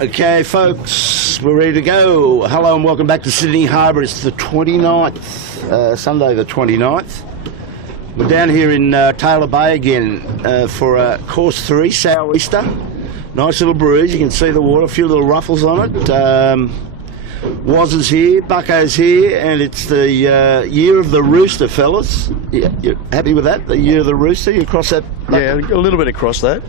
Okay, folks, we're ready to go. Hello and welcome back to Sydney Harbour. It's the 29th, Sunday the 29th. We're down here in Taylor Bay again for course 3, sou'easter. Nice little breeze, you can see the water, a few little ruffles on it. Waz is here, Bucko's here, and it's the year of the rooster, fellas. Yeah, you happy with that? The year of the rooster? You cross that? Yeah, a little bit across that.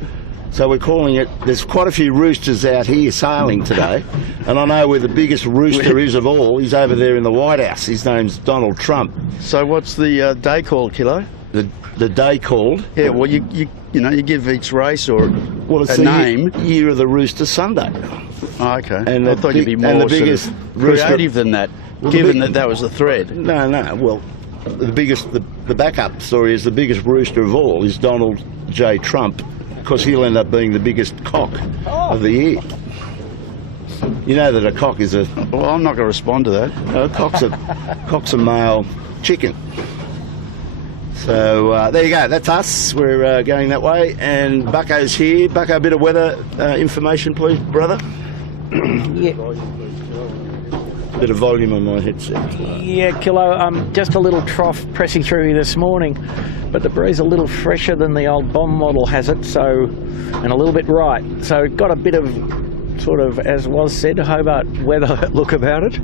So we're calling it, there's quite a few roosters out here sailing today, and I know where the biggest rooster is of all. He's over there in the White House. His name's Donald Trump. So what's the day called, Kilo? The day called? Yeah, well, you give each race or it's a name. Year of the Rooster Sunday. Oh, okay. And I thought you'd be more biggest creative than that, given that was the thread. No. Well, the backup story is the biggest rooster of all is Donald J. Trump, because he'll end up being the biggest cock of the year. You know that a cock is a... Well, I'm not going to respond to that. No, cock's a male chicken. So there you go, that's us. We're going that way, and Bucko's here. Bucko, a bit of weather information, please, brother. Yeah. Bit of volume on my headset. Yeah, Kilo, just a little trough pressing through here this morning, but the breeze a little fresher than the old bomb model has it, so, and a little bit right. So got a bit of, sort of, as was said, Hobart weather look about it.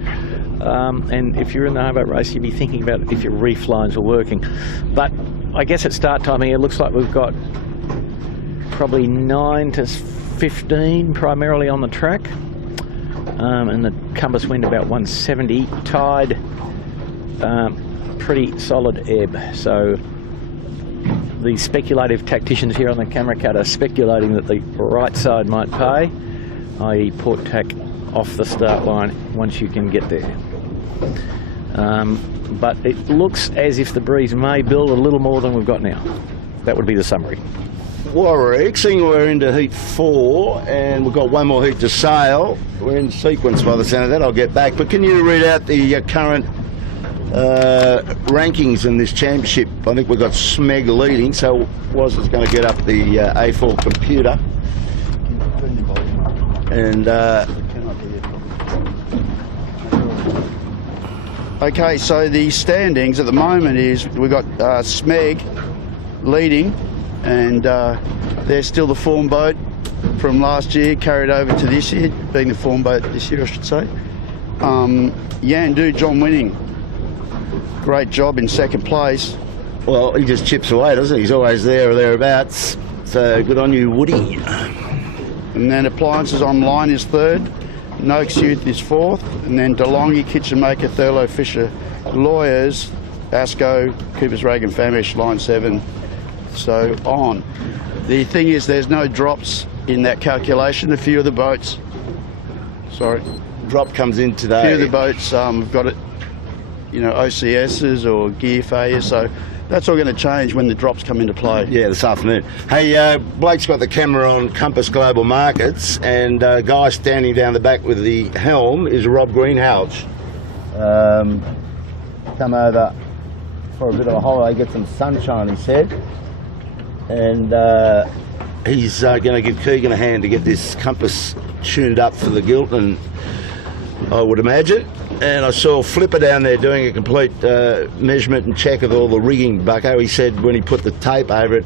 And if you're in the Hobart race, you'd be thinking about it if your reef lines were working. But I guess at start time here, it looks like we've got probably 9 to 15 primarily on the track. And the compass wind about 170, tide pretty solid ebb. So the speculative tacticians here on the camera cut are speculating that the right side might pay, i.e. port tack off the start line once you can get there. But it looks as if the breeze may build a little more than we've got now. That would be the summary. Warwick, seeing we're into heat 4 and we've got one more heat to sail. We're in sequence by the sound of that. I'll get back. But can you read out the current rankings in this championship? I think we've got Smeg leading, so Waz is going to get up the A4 computer. And Okay, so the standings at the moment is we've got Smeg leading, and they're still the form boat from last year, carried over to this year, being the form boat this year, I should say. Yandu John winning. Great job in second place. Well, he just chips away, doesn't he? He's always there or thereabouts. So good on you, Woody. And then Appliances Online is third. Noakes Youth is fourth. And then DeLonghi, Kitchen Maker, Thurlow, Fisher, Lawyers, Asco, Cooper's Reagan, Famish, line 7, so on. The thing is, there's no drops in that calculation. A few of the boats, drop comes in today. A few of the boats have got it, OCSs or gear failures, so that's all going to change when the drops come into play. Yeah, this afternoon. Hey, Blake's got the camera on Compass Global Markets, and guy standing down the back with the helm is Rob Greenhalgh. Come over for a bit of a holiday, get some sunshine, he said. And he's going to give Keegan a hand to get this compass tuned up for the Gilton, I would imagine. And I saw Flipper down there doing a complete measurement and check of all the rigging, Bucko. He said when he put the tape over it,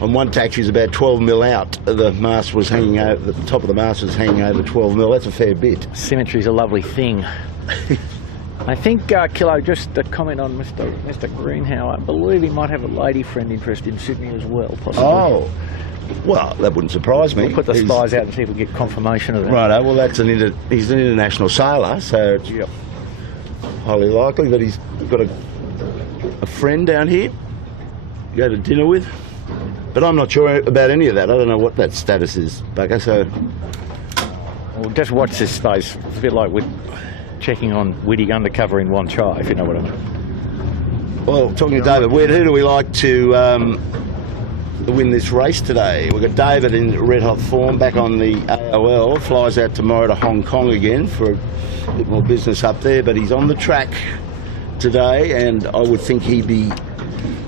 on one taxi was about 12 mil out. The mast was hanging over, the top of the mast was hanging over 12 mil. That's a fair bit. Symmetry's a lovely thing. I think, Kilo, just a comment on Mr. Greenhalgh. I believe he might have a lady friend interest in Sydney as well, possibly. Oh. Well, that wouldn't surprise me. We'll put the spies out and see if we get confirmation of that. Righto, well, he's an international sailor, so it's highly likely that he's got a friend down here to go to dinner with. But I'm not sure about any of that. I don't know what that status is, Bucko, so... Well, just watch this space. It's a bit like with checking on Witty undercover in Wan Chai, if you know what I mean. Well, talking to David Weird, who do we like to win this race today? We've got David in red hot form, back on the AOL, flies out tomorrow to Hong Kong again for a bit more business up there, but he's on the track today, and I would think he'd be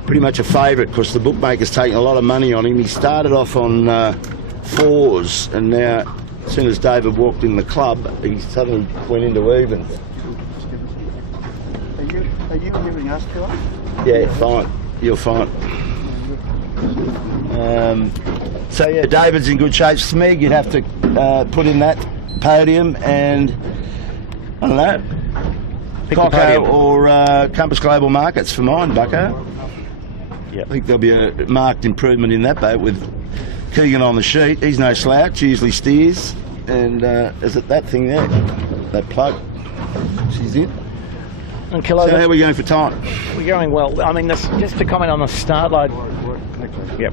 pretty much a favourite because the bookmaker's taking a lot of money on him. He started off on fours, and now as soon as David walked in the club, he suddenly went into evens. Are you giving us to us? Yeah, fine. You're fine. So yeah, David's in good shape. Smeg, you'd have to put in that podium, and I don't know, Coco or Compass Global Markets for mine, Bucko. Yep. I think there'll be a marked improvement in that boat with Keegan on the sheet. He's no slouch, usually steers. And is it that thing there? That plug? She's in. And Kilo, So how are we going for time? we're going well. I mean, just to comment on the start line. Yep.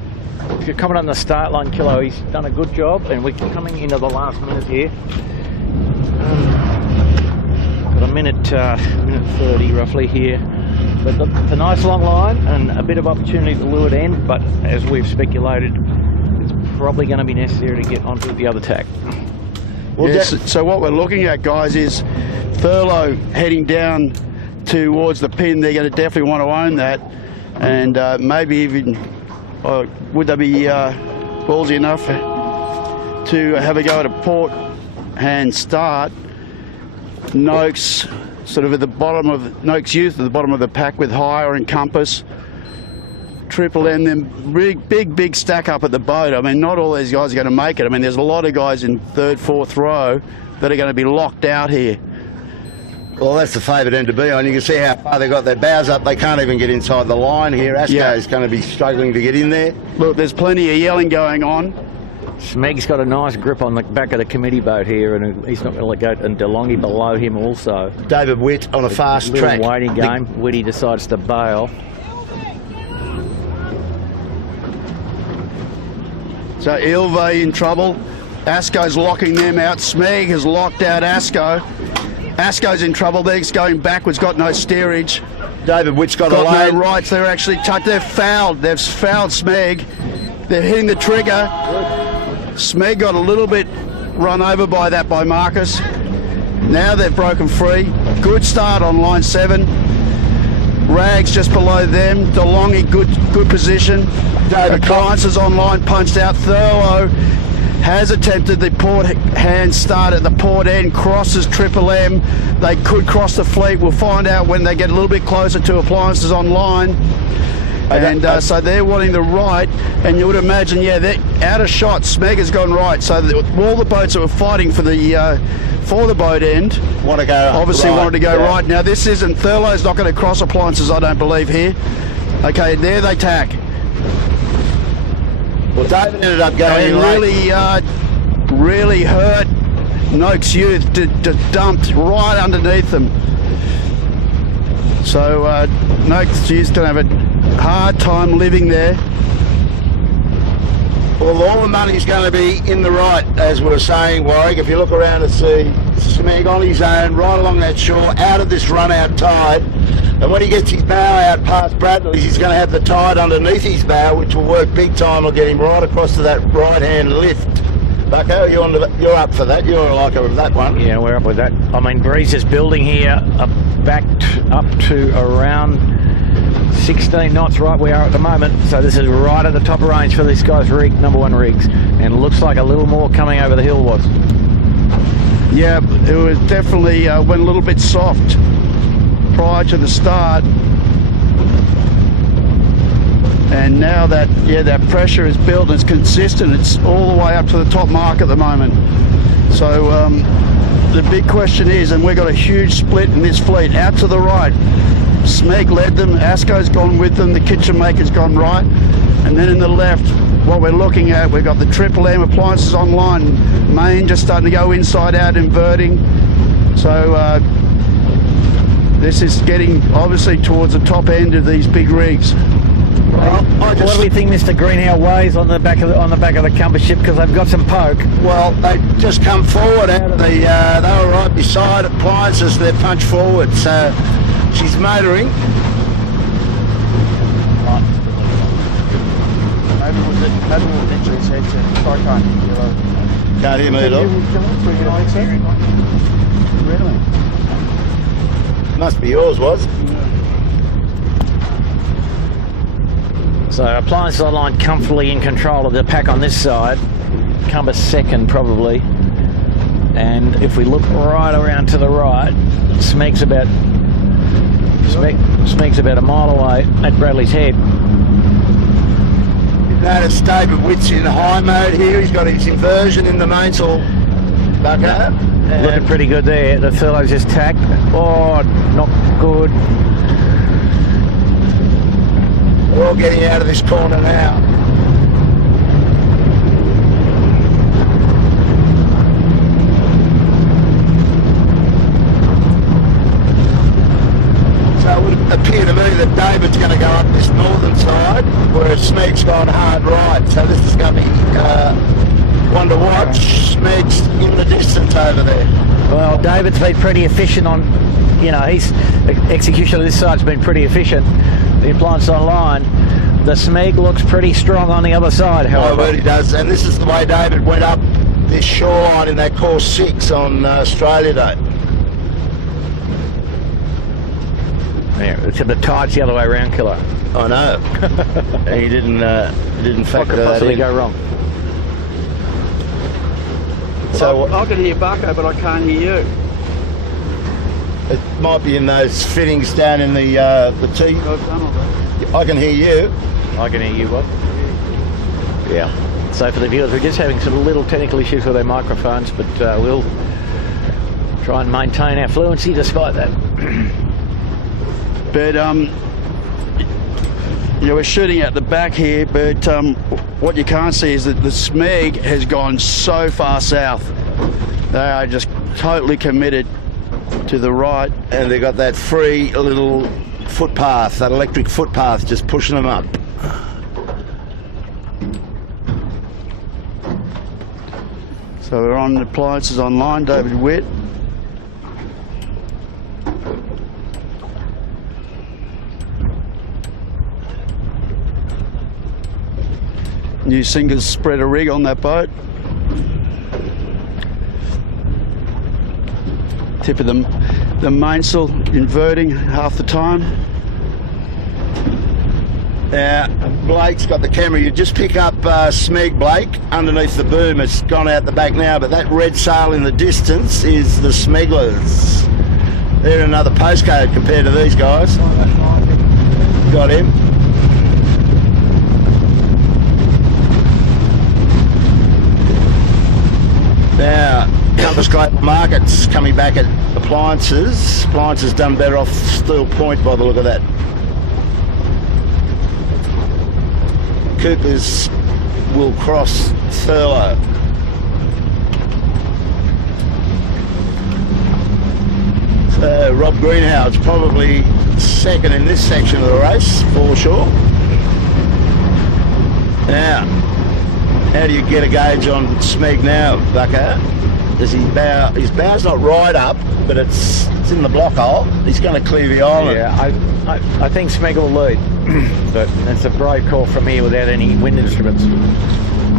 If you comment on the start line, Kilo, he's done a good job, and we're coming into the last minute here. Got a minute 30 roughly here. But it's a nice long line and a bit of opportunity at the leeward end, but as we've speculated, it's probably going to be necessary to get onto the other tack. Well, yes, so what we're looking at, guys, is Thurlow heading down towards the pin. They're going to definitely want to own that, and maybe even would they be ballsy enough to have a go at a port hand start? Noakes sort of at the bottom of Noakes Youth at the bottom of the pack with Hire and Compass. Triple M, them big stack up at the boat. I mean, not all these guys are going to make it. I mean, there's a lot of guys in third, fourth row that are going to be locked out here. Well, that's the favourite end to be on. You can see how far they got their bows up. They can't even get inside the line here. Asco's going to be struggling to get in there. Look, there's plenty of yelling going on. Smeg's got a nice grip on the back of the committee boat here, and he's not going to let go. And DeLonghi below him also. David Witt on a fast track. Waiting game. Whitty decides to bail. So Ilve in trouble. Asco's locking them out. Smeg has locked out Asco. Asco's in trouble. They're going backwards, got no steerage. David Witt's got a No lane. rights. They're actually tucked. They've fouled Smeg. They're hitting the trigger. Smeg got a little bit run over by that by Marcus. Now they've broken free. Good start on line 7. Rags just below them. DeLonghi, good position. David Appliance is on line, punched out. Thurlow has attempted the port hand start at the port end, crosses Triple M. They could cross the fleet. We'll find out when they get a little bit closer to Appliances on line. And so they're wanting the right, and you would imagine, yeah, they're out of shot. Smeg has gone right, so all the boats that were fighting for the boat end Want to go obviously right, wanted to go yeah. right. Now this isn't, Thurlow's not going to cross Appliances, I don't believe here. Okay, there they tack. Well, David ended up going in And late. really hurt Noakes Youth, dumped right underneath them. So Noakes Youth's going to have a hard time living there. Well, all the money's going to be in the right, as we were saying, Warwick. If you look around and see Smeg on his own, right along that shore, out of this run-out tide. And when he gets his bow out past Bradley's, he's going to have the tide underneath his bow, which will work big time. Will get him right across to that right-hand lift. Bucko, you're up for that. You're a liker of that one. Yeah, we're up with that. I mean, breeze is building here, back up to around 16 knots, right we are at the moment. So this is right at the top of range for this guy's rig, number 1 rigs. And it looks like a little more coming over the hill was. Yeah, it was definitely went a little bit soft prior to the start, and now that pressure is built, it's consistent, it's all the way up to the top mark at the moment. So the big question is, and we've got a huge split in this fleet, out to the right. Smeg led them, Asco's gone with them, the kitchen maker's gone right, and then in the left, what we're looking at, we've got the Triple M Appliances online, Main just starting to go inside out, inverting. So this is getting obviously towards the top end of these big rigs. Well, What do we think Mr. Greenhow weighs on the back of the compass ship, because they've got some poke? Well, they just come forward out of the, they were right beside Appliances, they're punched forward, so she's motoring. Maybe we'll picture his head to Can't hear me at all. Really? Must be yours, was? So Appliances Online comfortably in control of the pack on this side. compass second probably. And if we look right around to the right, Smeg's about a mile away at Bradley's Head. Notice David Witt's in high mode here. He's got his inversion in the mainsail bucker. Looking pretty good there. The furlow's just tacked. Oh, not good. We're all getting out of this corner now. So it would appear to me that David's going to go up this northern side, whereas Smeg's gone hard right. So this is going to be one to watch. Smeg's in the distance over there. Well, David's been pretty efficient on, his execution of this side's been pretty efficient. The appliance online. The Smeg looks pretty strong on the other side, however. Oh, well, he does. And this is the way David went up this shoreline in that course 6 on Australia Day. Yeah, except the tide's the other way around, Killer. I know. And he didn't factor What could that possibly in. go wrong? So I can hear Bucko, but I can't hear you. it might be in those fittings down in the T. I've done all that. I can hear you. I can hear you, Bob. Yeah. So for the viewers, we're just having some little technical issues with our microphones, but we'll try and maintain our fluency despite that. But we're shooting at the back here, but what you can't see is that the Smeg has gone so far south. They are just totally committed to the right. And they got that free little footpath, that electric footpath just pushing them up. So we're on appliances online, David Witt. New Singers spread a rig on that boat. Tip of the mainsail inverting half the time. Blake's got the camera. You just pick up Smeg, Blake, underneath the boom. It's gone out the back now, but that red sail in the distance is the Smegglers. They're another postcode compared to these guys. Got him. Now, Compass Global Markets coming back at appliances. Appliances done better off Steel Point by the look of that. Coopers will cross Thurlow. So Rob Greenhouse probably second in this section of the race, for sure. Now, how do you get a gauge on Smeg now, Bucko? Does his bow's not right up, but it's in the block hole. He's going to clear the island. Yeah, I think Smeg will lead, but it's a brave call from here without any wind instruments.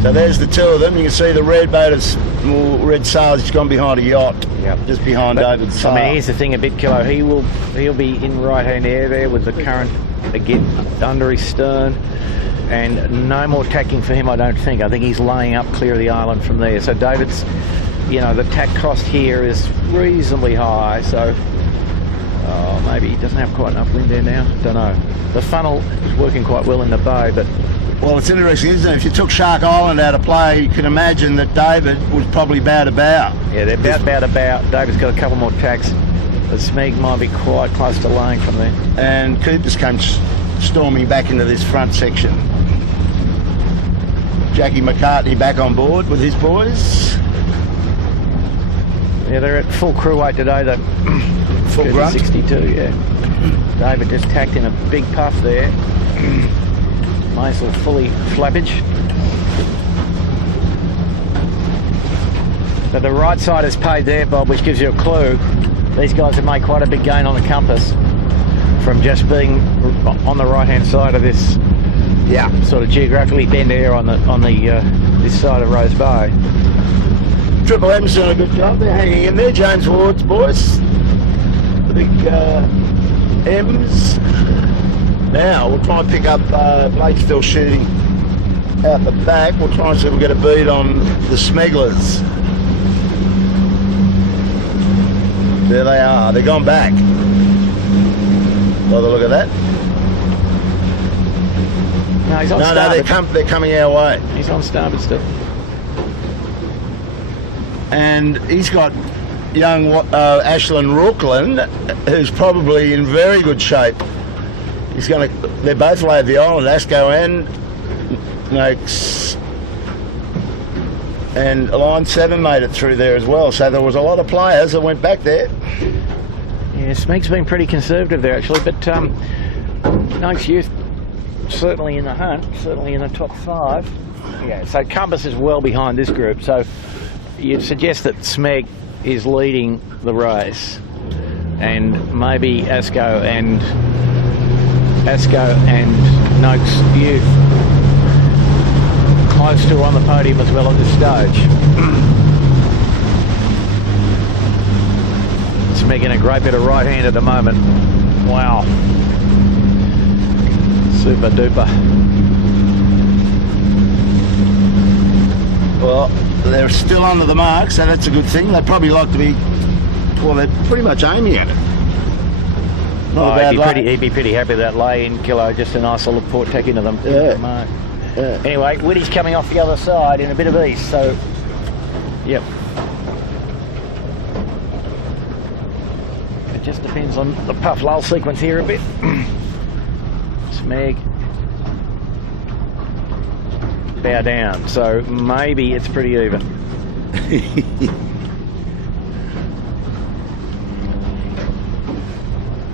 So there's the two of them. You can see the red boat is red sails. He's gone behind a yacht, just behind David's sail. I mean, here's the thing, a bit kilo. He'll be in right-hand air there with the current again under his stern, and no more tacking for him. I don't think. I think he's laying up clear of the island from there. So David's, the tack cost here is reasonably high. So maybe he doesn't have quite enough wind there now. Don't know. The funnel is working quite well in the bay, but. Well, it's interesting, isn't it? If you took Shark Island out of play, you can imagine that David was probably bow to bow. Yeah, they're bow to bow. David's got a couple more tacks. The Smeg might be quite close to laying from there. And Cooper's come storming back into this front section. Jackie McCartney back on board with his boys. Yeah, they're at full crew weight today. The Full grunt. 62, yeah. David just tacked in a big puff there. Mainsail fully flappage. So the right side is paid there, Bob, which gives you a clue. These guys have made quite a big gain on the compass from just being on the right-hand side of this, sort of geographically bend area on the this side of Rose Bay. Triple M's doing a good job. They're hanging in there. James Ward's boys. The big M's. Now we'll try and pick up Blake still shooting out the back. We'll try and see if we get a bead on the smegglers. There they are. They're gone back. By the look of that. No, he's on No, starboard. they're coming our way. He's on starboard still. And he's got young Ashland Rookland, who's probably in very good shape. They're both laid the island, Asco and Noakes. And Line 7 made it through there as well. So there was a lot of players that went back there. Yeah, Smeg's been pretty conservative there actually, but Noakes Youth certainly in the hunt, certainly in the top 5. Yeah, so Compass is well behind this group, so you'd suggest that Smeg is leading the race, and maybe Asco and Noakes Youth close to on the podium as well at this stage. Smeg in a great bit of right hand at the moment. Wow. Super duper. Well, they're still under the mark, so that's a good thing. They'd probably like to be, well, they're pretty much aiming at it. Not a bad lay. He'd be pretty happy with that lay-in kilo, just a nice little port tack into them. Yeah. Yeah. Anyway, Whitty's coming off the other side in a bit of east, so yep. It just depends on the puff lull sequence here a bit. Smeg. Bow down, so maybe it's pretty even.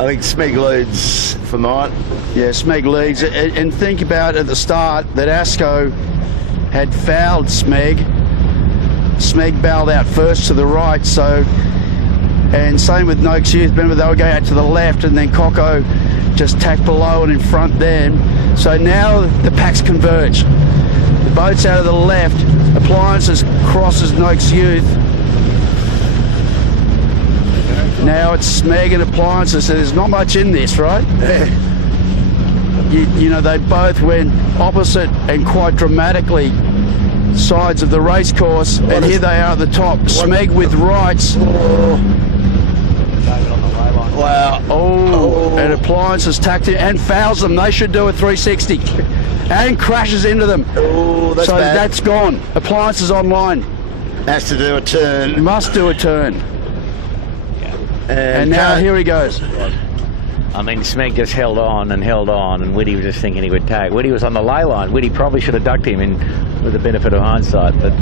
I think Smeg leads for mine. Yeah, Smeg leads. And think about at the start that Asco had fouled Smeg. Smeg bailed out first to the right, so, and same with Noakes Youth. Remember, they were going out to the left, and then Coco just tacked below and in front them. So now the packs converge. The boat's out of the left. Appliances crosses Noakes Youth. Now it's Smeg and Appliances, so there's not much in this, right? You know, they both went opposite and quite dramatically sides of the race course, and here they are at the top. Smeg with rights. Wow. Oh, and Appliances tacked in and fouls them. They should do a 360 and crashes into them. Oh, that's so bad. that's gone. Appliances online. Has to do a turn. Must do a turn. And now here he goes. I mean, Smeg just held on, and Whitty was just thinking he would tag. Whitty was on the lay line. Whitty probably should have ducked him in with the benefit of hindsight, but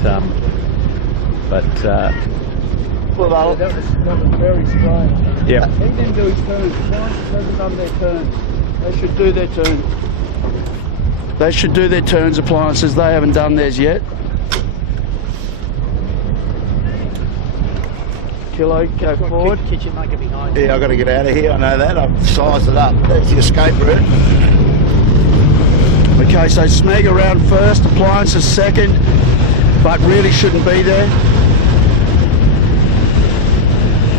Well, that was very strange. yeah. He didn't do his turn. Appliances hasn't done their turn. They should do their turn. They should do their turns, Appliances. They haven't done theirs yet. Kilo, go forward. Kitchen maker behind. Yeah, I've got to get out of here. I know that. I've sized it up. That's the escape route. Okay, so Smeg around first, Appliances second, but really shouldn't be there.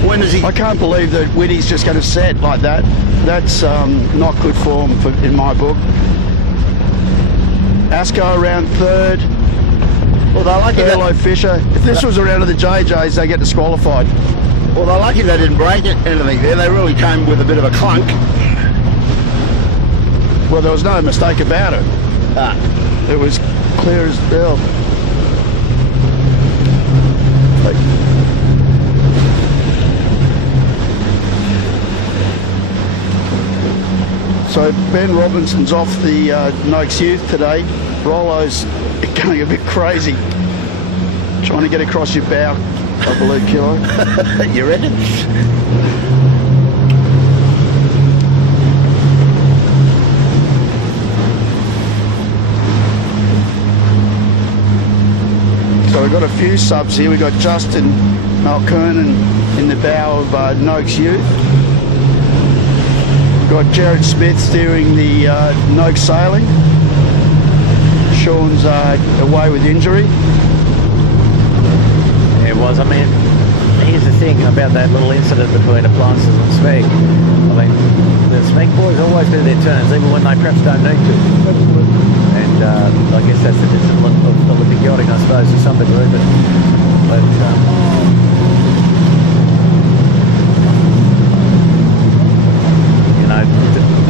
When does he? I can't believe that Whitty's just going to set like that. That's not good form in my book. Asco around third. Well, they're lucky. Hello Fisher. If this was around to the JJs, they get disqualified. Well, they're lucky they didn't break anything there. They really came with a bit of a clunk. Well, there was no mistake about it. It was clear as hell. So Ben Robinson's off the Noakes Youth today. Rollo's going a bit crazy, trying to get across your bow, I believe, Kilo. You ready? So we've got a few subs here. We've got Justin Malkernan in the bow of Noakes Youth. We've got Jared Smith steering the Noakes Sailing. Sean's away with injury. It was. I mean, here's the thing about that little incident between Appliances and Smeg. I mean, the Smeg boys always do their turns, even when they perhaps don't need to. And I guess that's the discipline of Olympic yachting, I suppose, to some degree. But you know,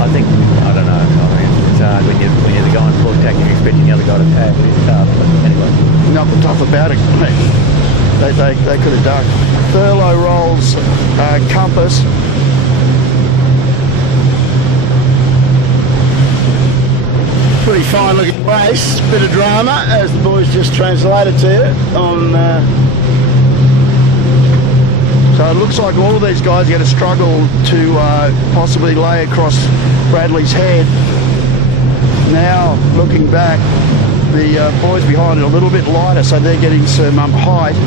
I think, I don't know. I mean, it's hard when you're the guy on floor tacking, expecting the other guy to tag. It's tough, but anyway. Nothing tough about it. They could have done. Furlough rolls, compass. Pretty fine looking race, bit of drama as the boys just translated to you on. So it looks like all of these guys are going to struggle to possibly lay across Bradley's head. Now looking back, the boys behind it a little bit lighter, so they're getting some height.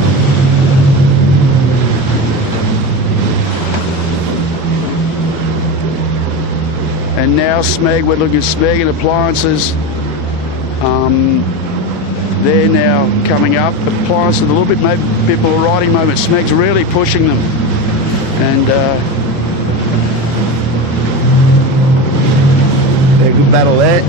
And now Smeg, we're looking at Smeg and Appliances. They're now coming up. Appliances a little bit, maybe a bit more riding moment. Smeg's really pushing them. And yeah, good battle there.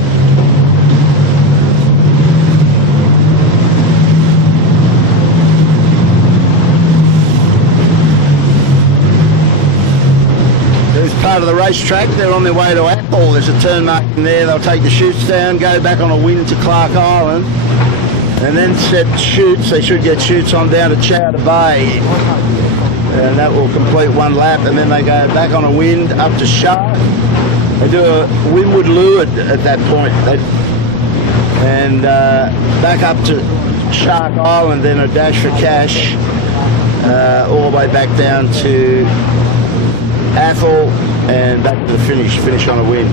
Part of the racetrack, they're on their way to Apple. There's a turn marking there. They'll take the chutes down, go back on a wind to Clark Island, and then set chutes. They should get chutes on down to Chowder Bay, and that will complete one lap. And then they go back on a wind up to Shark. They do a windward leeward at that point, and back up to Shark Island, then a dash for cash, all the way back down to Athol and back to the finish on a win.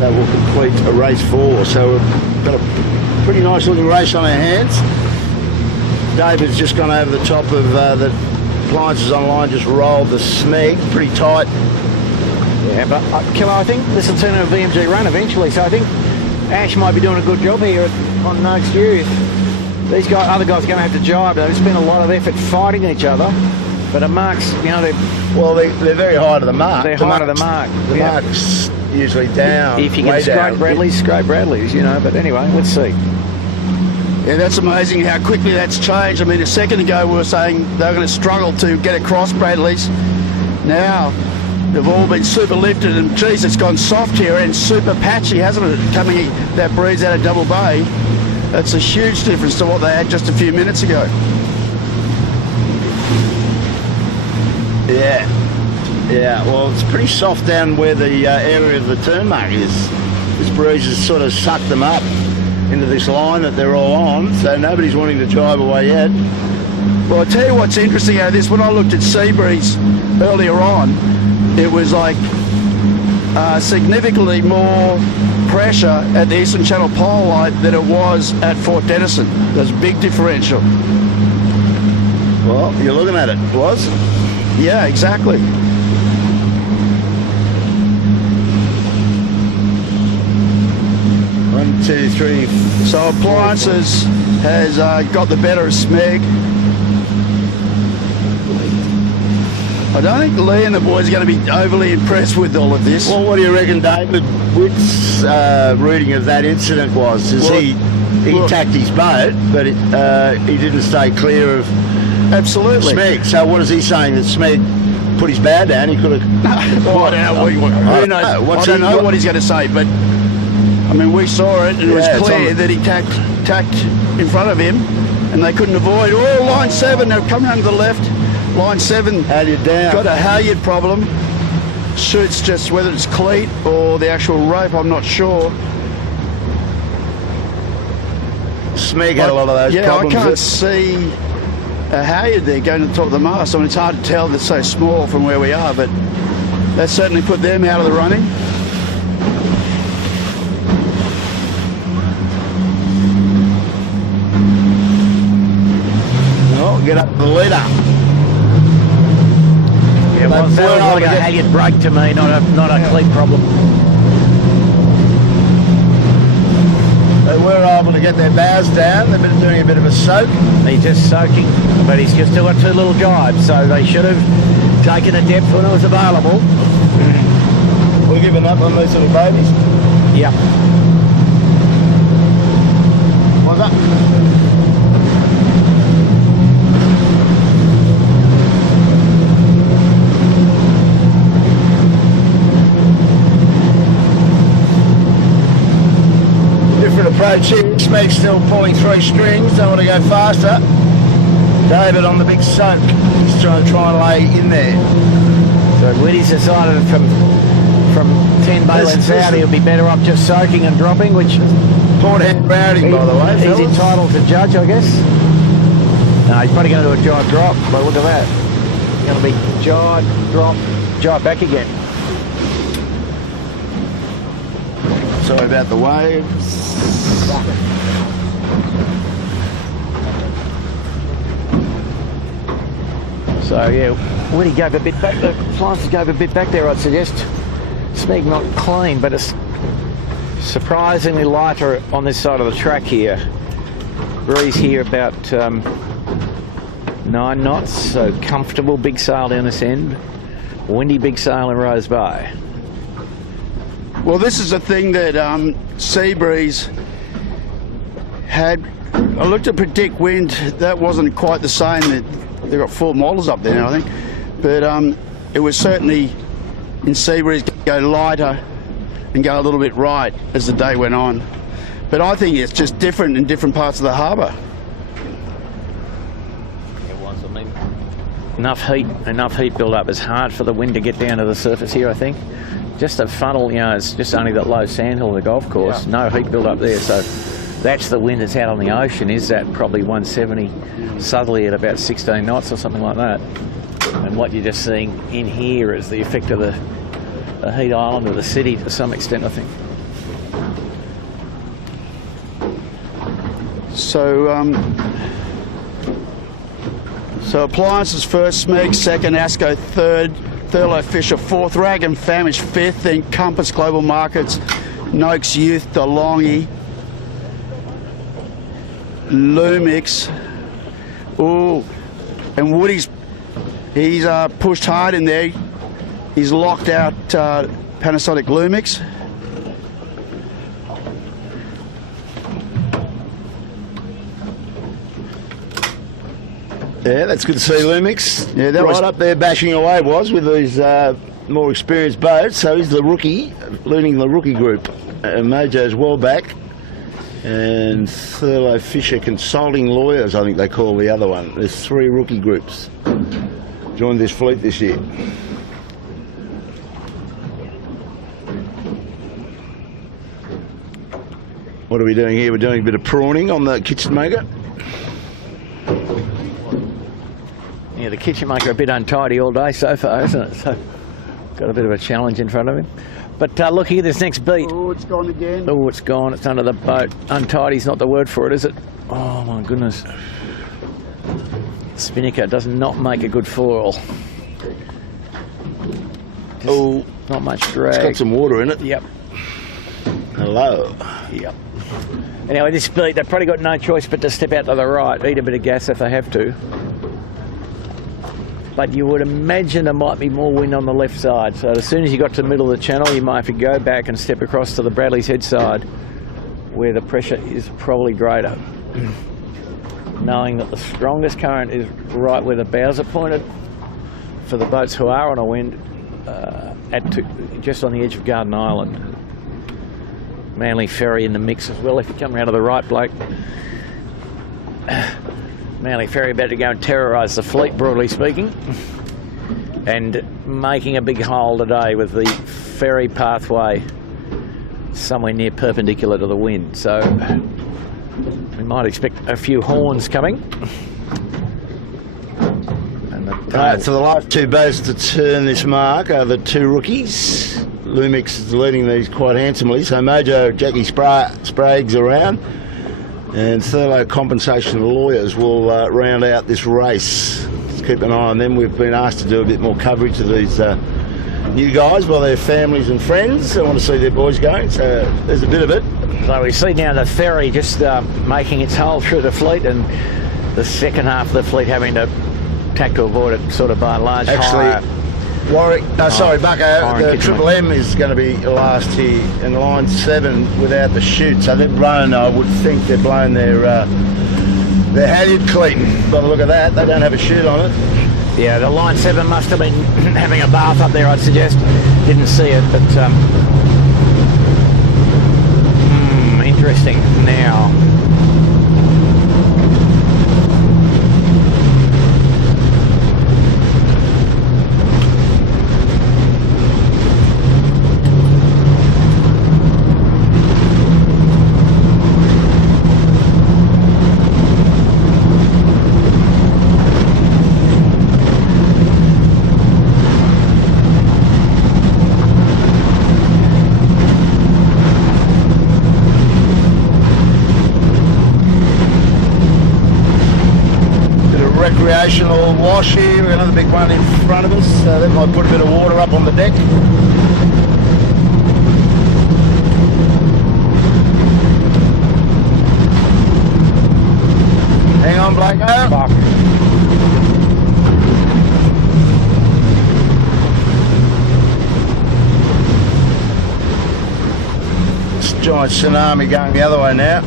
That will complete a race 4. So we've got a pretty nice looking race on our hands. David's just gone over the top of the Appliances Online, just rolled the Smeg, pretty tight. Yeah, but Killer, I think this will turn into a VMG run eventually, so I think Ash might be doing a good job here on next year. These other guys are going to have to jibe. They've spent a lot of effort fighting each other. But a mark's, you know, they're very high to the mark. They're high to the mark. The mark's usually down. If you can scrape Bradley's, you know. But anyway, let's see. Yeah, that's amazing how quickly that's changed. I mean, a second ago we were saying they were going to struggle to get across Bradley's. Now they've all been super lifted, and geez, it's gone soft here and super patchy, hasn't it? Coming that breeze out of Double Bay. That's a huge difference to what they had just a few minutes ago. Yeah, well, it's pretty soft down where the area of the turn mark is. This breeze has sort of sucked them up into this line that they're all on, so nobody's wanting to drive away yet. Well, I'll tell you what's interesting out of this. When I looked at Seabreeze earlier on, it was like significantly more pressure at the Eastern Channel pole light than it was at Fort Denison. There's a big differential. Well, you're looking at it. It was? Yeah, exactly. 1, 2, 3. So Appliances has got the better of Smeg. I don't think Lee and the boys are going to be overly impressed with all of this. Well, what do you reckon David Witt's reading of that incident was? He tacked his boat, but he didn't stay clear of absolutely Smeg. So what is he saying, that Smeg put his bow down? He could have... Well, I don't know. Who knows? I don't know what he's going to say, but I mean, we saw it, and it was clear that he tacked in front of him, and they couldn't avoid. Oh, line 7, they've come around to the left. Line 7 halyard down. Got a halyard problem. Shoots just whether it's cleat or the actual rope, I'm not sure. Smeg had a lot of those problems. I can't see a halyard there going to the top of the mast. I mean, it's hard to tell, they're so small from where we are, but that certainly put them out of the running. Well, get up to the leader. Yeah, well, that was like a halyard brake to me, not a cleat problem. They were able to get their bows down. They've been doing a bit of a soak. He's just soaking, but he's just still got 2 little jibes, so they should have taken a depth when it was available. We're giving up on these little babies. Yeah. Oliver. Different approach here. Smeg's still pulling 3 strings. Don't want to go faster. David on the big soak. He's trying to lay in there. So Witty's decided from 10 bail lengths out he'll be better off just soaking and dropping, which Port hand routing, by the way. he's fellas. entitled to judge, I guess. No, he's probably going to do a jibe drop, but look at that. Going to be jibe, drop, jibe back again. Sorry about the waves. So yeah, Witty gave a bit back, the Flyers gave a bit back there, I'd suggest. Smeg not clean, but it's surprisingly lighter on this side of the track here. Breeze here about 9 knots, so comfortable, big sail down this end. Windy big sail in Rose Bay. Well, this is a thing that Seabreeze had. I looked to predict wind. That wasn't quite the same. That they've got 4 models up there now, I think. But it was certainly in Seabreeze go lighter and go a little bit right as the day went on. But I think it's just different in different parts of the harbour. It was, I mean, enough heat build up. It's hard for the wind to get down to the surface here, I think. Just a funnel, you know, it's just only that low sandhill of the golf course. Yeah. No heat build up there, so that's the wind that's out on the ocean. Is that probably 170 southerly at about 16 knots or something like that? And what you're just seeing in here is the effect of the heat island of the city to some extent, I think. So Appliances first, Smeg second, Asco third, Thurlow Fisher fourth, Rag and Famish fifth, then Compass Global Markets, Noakes Youth, DeLonghi, Lumix. Ooh, and Woody's pushed hard in there. He's locked out Panasonic Lumix. Yeah, that's good to see Lumix. Yeah, that right was up there bashing away with these more experienced boats. So he's the rookie, leading the rookie group. Mojo's well back. And Thurlow Fisher Consulting Lawyers, I think they call the other one. There's 3 rookie groups joined this fleet this year. What are we doing here? We're doing a bit of prawning on the kitchen maker. Yeah, the kitchen maker a bit untidy all day so far, isn't it? So got a bit of a challenge in front of him. But looking at this next beat. Oh, it's gone again. Oh, it's gone. It's under the boat. Untidy's not the word for it, is it? Oh, my goodness. Spinnaker does not make a good foil. Oh, not much drag. It's got some water in it. Yep. Hello. Yep. Anyway, this beat, they've probably got no choice but to step out to the right, eat a bit of gas if they have to. But you would imagine there might be more wind on the left side. So as soon as you got to the middle of the channel, you might have to go back and step across to the Bradley's Head side, where the pressure is probably greater. Knowing that the strongest current is right where the bows are pointed for the boats who are on a wind, just on the edge of Garden Island. Manly Ferry in the mix as well if you come around to the right, Blake. Manly Ferry about to go and terrorise the fleet, broadly speaking, and making a big hole today with the ferry pathway somewhere near perpendicular to the wind. So we might expect a few horns coming. And Right, so the last 2 boats to turn this mark are the 2 rookies. Lumix is leading these quite handsomely. So Mojo, Jackie Sprague's around. And Thurlow Compensation Lawyers will round out this race. Let's keep an eye on them. We've been asked to do a bit more coverage of these new guys by their families and friends. I want to see their boys going, so there's a bit of it. So we see now the ferry just making its hole through the fleet, and the second half of the fleet having to tack to avoid it sort of by and large. Actually, Warwick, sorry, Bucko, Warren the Kitchener. Triple M is going to be last here, and line 7 without the chute. So they're blown, I would think they're blowing their halyard clean. By the look of that, they don't have a chute on it. Yeah, the line 7 must have been having a bath up there, I'd suggest. Didn't see it, but interesting. Now, Recreational wash here. We've got another big one in front of us. That might put a bit of water up on the deck. Hang on, Blako. fuck. This giant tsunami going the other way now.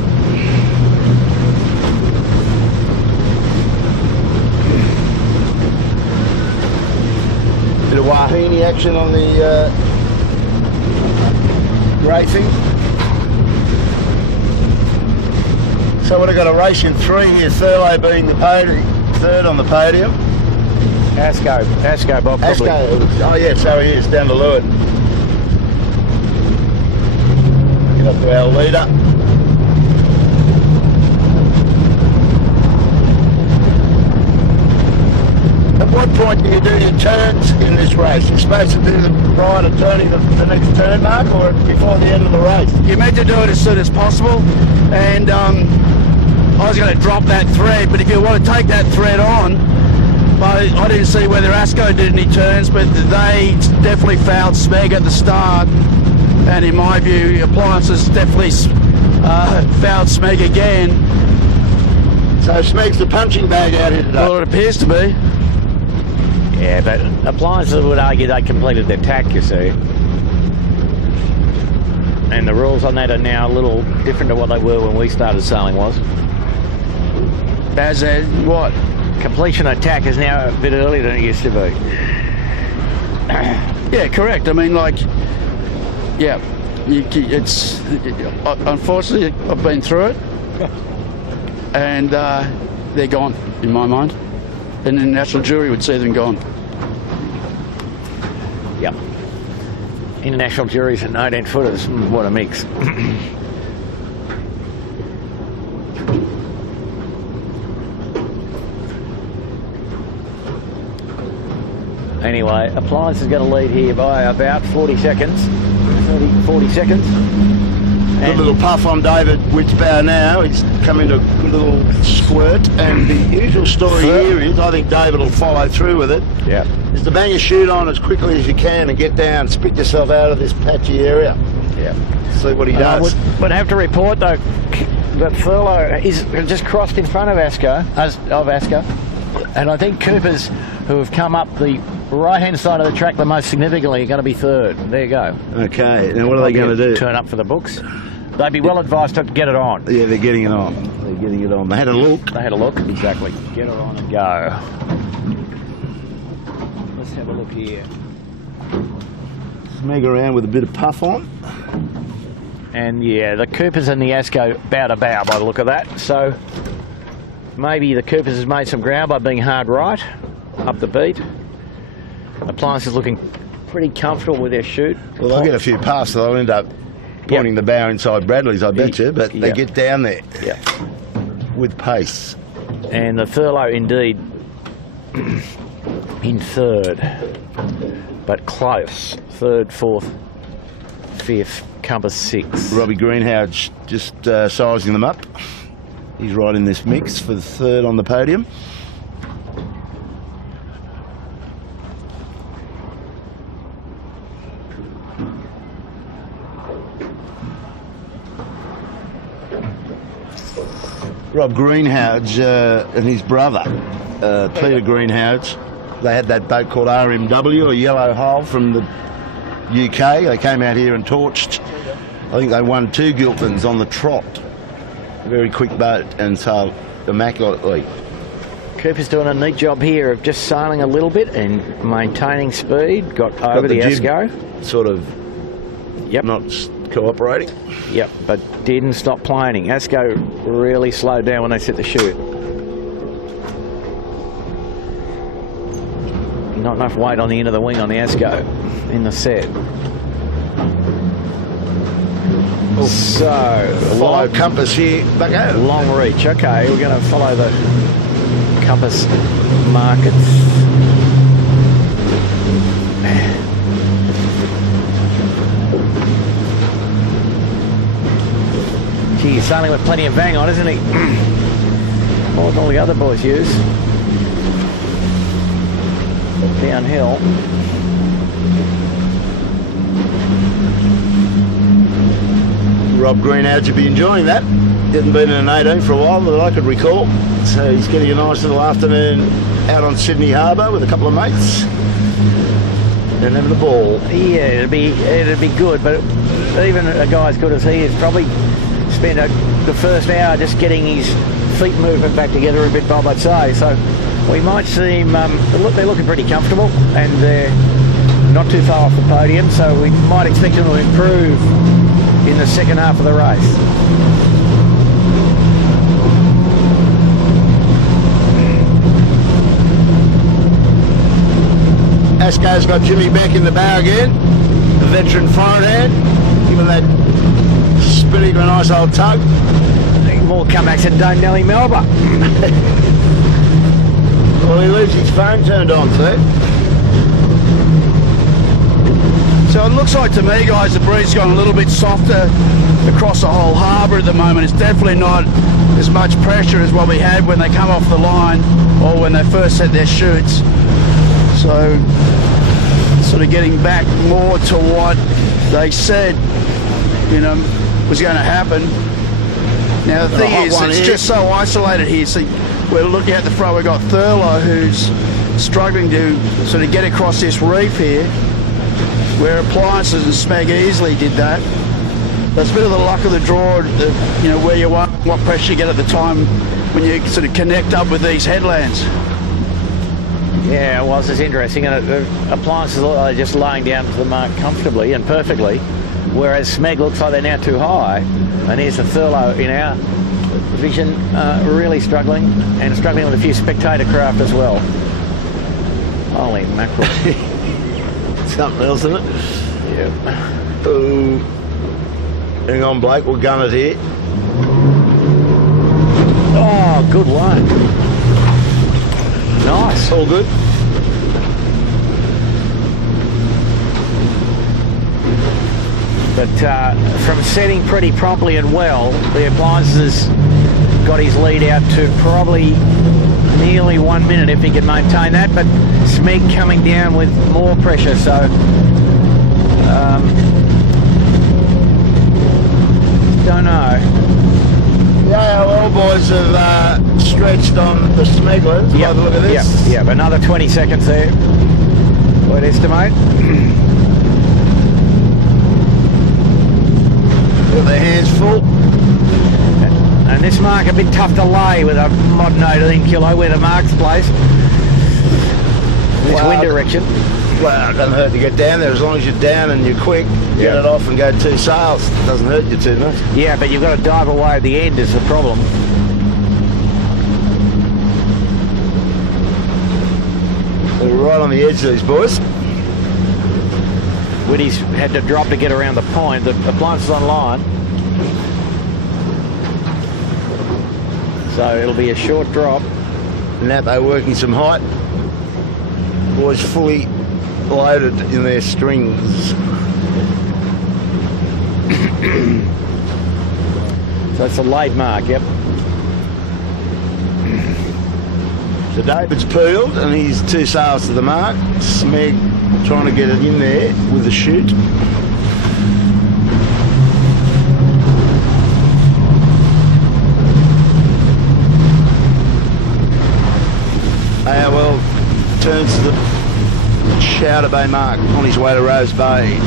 Bit of Wahine action on the racing. So we've got a race in 3 here, Thurlow being the podium, 3rd on the podium. Asco, Bob. Probably. Asco, oh yeah, so he is, down to Leeward. Get up to our leader. At what point do you do your turns in this race? You're supposed to do them prior to turning the next turn mark, or before the end of the race? You're meant to do it as soon as possible, and I was going to drop that thread, but if you want to take that thread on, I didn't see whether Asco did any turns, but they definitely fouled Smeg at the start, and in my view, Appliances definitely fouled Smeg again. So Smeg's the punching bag out here today. Well, it appears to be. Yeah, but Appliances would argue they completed their tack, you see. And the rules on that are now a little different to what they were when we started sailing, was. As what? Completion attack is now a bit earlier than it used to be. Yeah, correct. I mean, like, yeah, it's unfortunately I've been through it, and they're gone in my mind. And the national jury would see them gone. Yep. International juries and 18-footers. What a mix. Anyway, Appliance is going to lead here by about 40 seconds. 40 seconds. Good little puff on David Witzbow now. He's come into a good little squirt, and the usual story here is, I think David will follow through with it, Yeah. is to bang a chute on as quickly as you can and get down, spit yourself out of this patchy area. Yeah. See what he does. Would have to report though that Thurlow is just crossed in front of Asco, and I think Coopers, who have come up the right-hand side of the track the most significantly, are going to be 3rd. There you go. Okay, now what are they going to do? Turn up for the books. They'd be well advised to get it on. Yeah, they're getting it on. They're getting it on. They had a look. They had a look. Exactly. Get it on and go. Let's have a look here. Smeg around with a bit of puff on. And yeah, the Coopers and the Asco bow to bow by the look of that. So maybe the Coopers has made some ground by being hard right up the beat. Appliance is looking pretty comfortable with their chute. Well, they'll get a few puffs, so they'll end up pointing the bow inside Bradley's, I bet you, but they get down there with pace. And the Thurlow indeed in 3rd, but close. 3rd, 4th, 5th, compass 6. Robbie Greenhouse just sizing them up. He's right in this mix for the 3rd on the podium. Rob Greenhouse and his brother, Peter Greenhouse, They had that boat called RMW, a yellow hull from the UK. They came out here and torched. I think they won 2 Gilpins on the trot. Very quick boat and sailed immaculately. Cooper's doing a neat job here of just sailing a little bit and maintaining speed. Got over the jib Asco. Sort of Yep. not cooperating. Yep, but didn't stop planing. Asco really slowed down when they set the chute. Not enough weight on the end of the wing on the Asco in the set. So, Follow compass here, back out. long reach. Okay, we're going to follow the compass markets. Gee, he's sailing with plenty of bang on, isn't he? More than all the other boys use. Downhill. Rob Greenhouse would be enjoying that. He hadn't been in an 18 for a while that I could recall. So he's getting a nice little afternoon out on Sydney Harbour with a couple of mates and having a ball. Yeah, it'd be good, but even a guy as good as he is probably spent the first hour just getting his feet movement back together a bit, Bob, I'd say. So we might see him, they're looking pretty comfortable and they're not too far off the podium, so we might expect him to improve in the second half of the race. Asco's got Jimmy back in the bow again, the veteran foreign hand, giving that spinning a nice old tug. More comebacks than Dame Nellie Melba. Well, he leaves his phone turned on, too. So it looks like to me, guys, the breeze has gone a little bit softer across the whole harbour at the moment. It's definitely not as much pressure as what we had when they come off the line or when they first set their chutes. So sort of getting back more to what they said, was going to happen. Now the thing is, it's just so isolated here. So we're looking at the front, we've got Thurlow who's struggling to sort of get across this reef here, where Appliances and Smeg easily did that. That's a bit of the luck of the draw, where you are, what pressure you get at the time when you sort of connect up with these headlands. Yeah, it was. It's interesting. And Appliances are just laying down to the mark comfortably and perfectly, whereas Smeg looks like they're now too high. And here's the Thurlow in our vision, really struggling, and struggling with a few spectator craft as well. Holy mackerel. Something else, isn't it? Yeah. Ooh. Hang on, Blake, we'll gun it here. Oh, good one. Nice. All good. But from setting pretty promptly and well, the Appliances got his lead out to probably nearly 1 minute if he could maintain that, but Smeg coming down with more pressure, so don't know. The AOL boys have stretched on the Smeglers by the look of this. Yep, another 20 seconds there, I'd estimate. Got their hands full. And this mark a bit tough to lay with a modern 18 kilo where the mark's placed. This wind direction. Well, it doesn't hurt to get down there as long as you're down and you're quick. Get it off and go 2 sails. It doesn't hurt you too much. Yeah, but you've got to dive away at the end is the problem. They're right on the edge of these boys. Whitty's had to drop to get around the point. The Appliances on line. So it'll be a short drop. Napo working some height. Boys fully loaded in their strings. So it's a late mark, yep. So David's peeled and he's 2 sails to the mark. Smeg trying to get it in there with the chute. AOL turns to the Chowder Bay mark on his way to Rose Bay.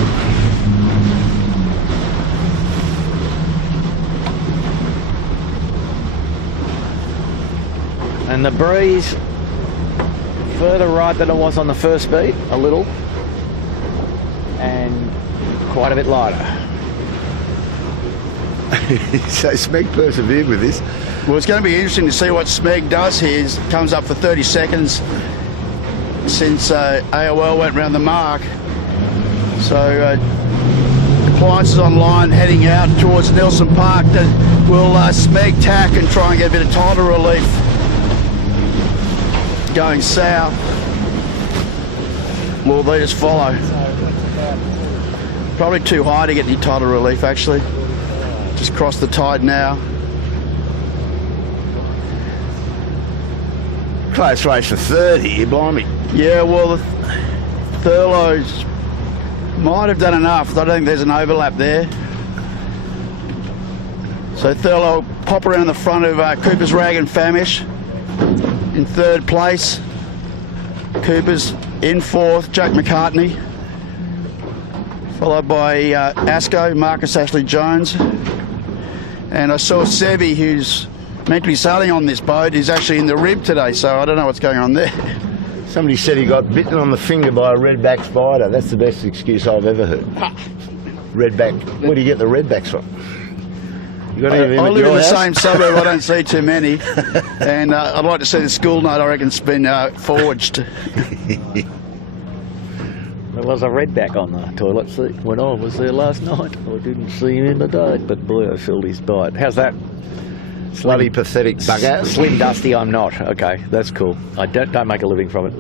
And the breeze further right than it was on the first beat, a little, and quite a bit lighter. So Smeg persevered with this. Well, it's going to be interesting to see what Smeg does here. He comes up for 30 seconds since AOL went round the mark. So Compliance is online, heading out towards Nelson Park. Will Smeg tack and try and get a bit of tidal relief going south? Will they just follow? Probably too high to get any tidal relief, actually. Just cross the tide now. Close race for 30, blimey. Yeah, well, the Thurlows might have done enough. I don't think there's an overlap there. So Thurlow will pop around the front of Cooper's Rag and Famish in third place. Cooper's in fourth, Jack McCartney. Followed by Asco, Marcus Ashley Jones. And I saw Sebi, who's meant to be sailing on this boat, is actually in the rib today, so I don't know what's going on there. Somebody said he got bitten on the finger by a redback spider. That's the best excuse I've ever heard. Redback. Where do you get the redbacks from? You got any of them I at live your in the house? same suburb. I don't see too many. And I'd like to see the school note. I reckon it's been forged. There was a redback on the toilet seat when I was there last night. I didn't see him in the day, but boy, I felt his bite. How's that? Bloody pathetic bugger. Slim Dusty, I'm not. Okay, that's cool. I don't make a living from it.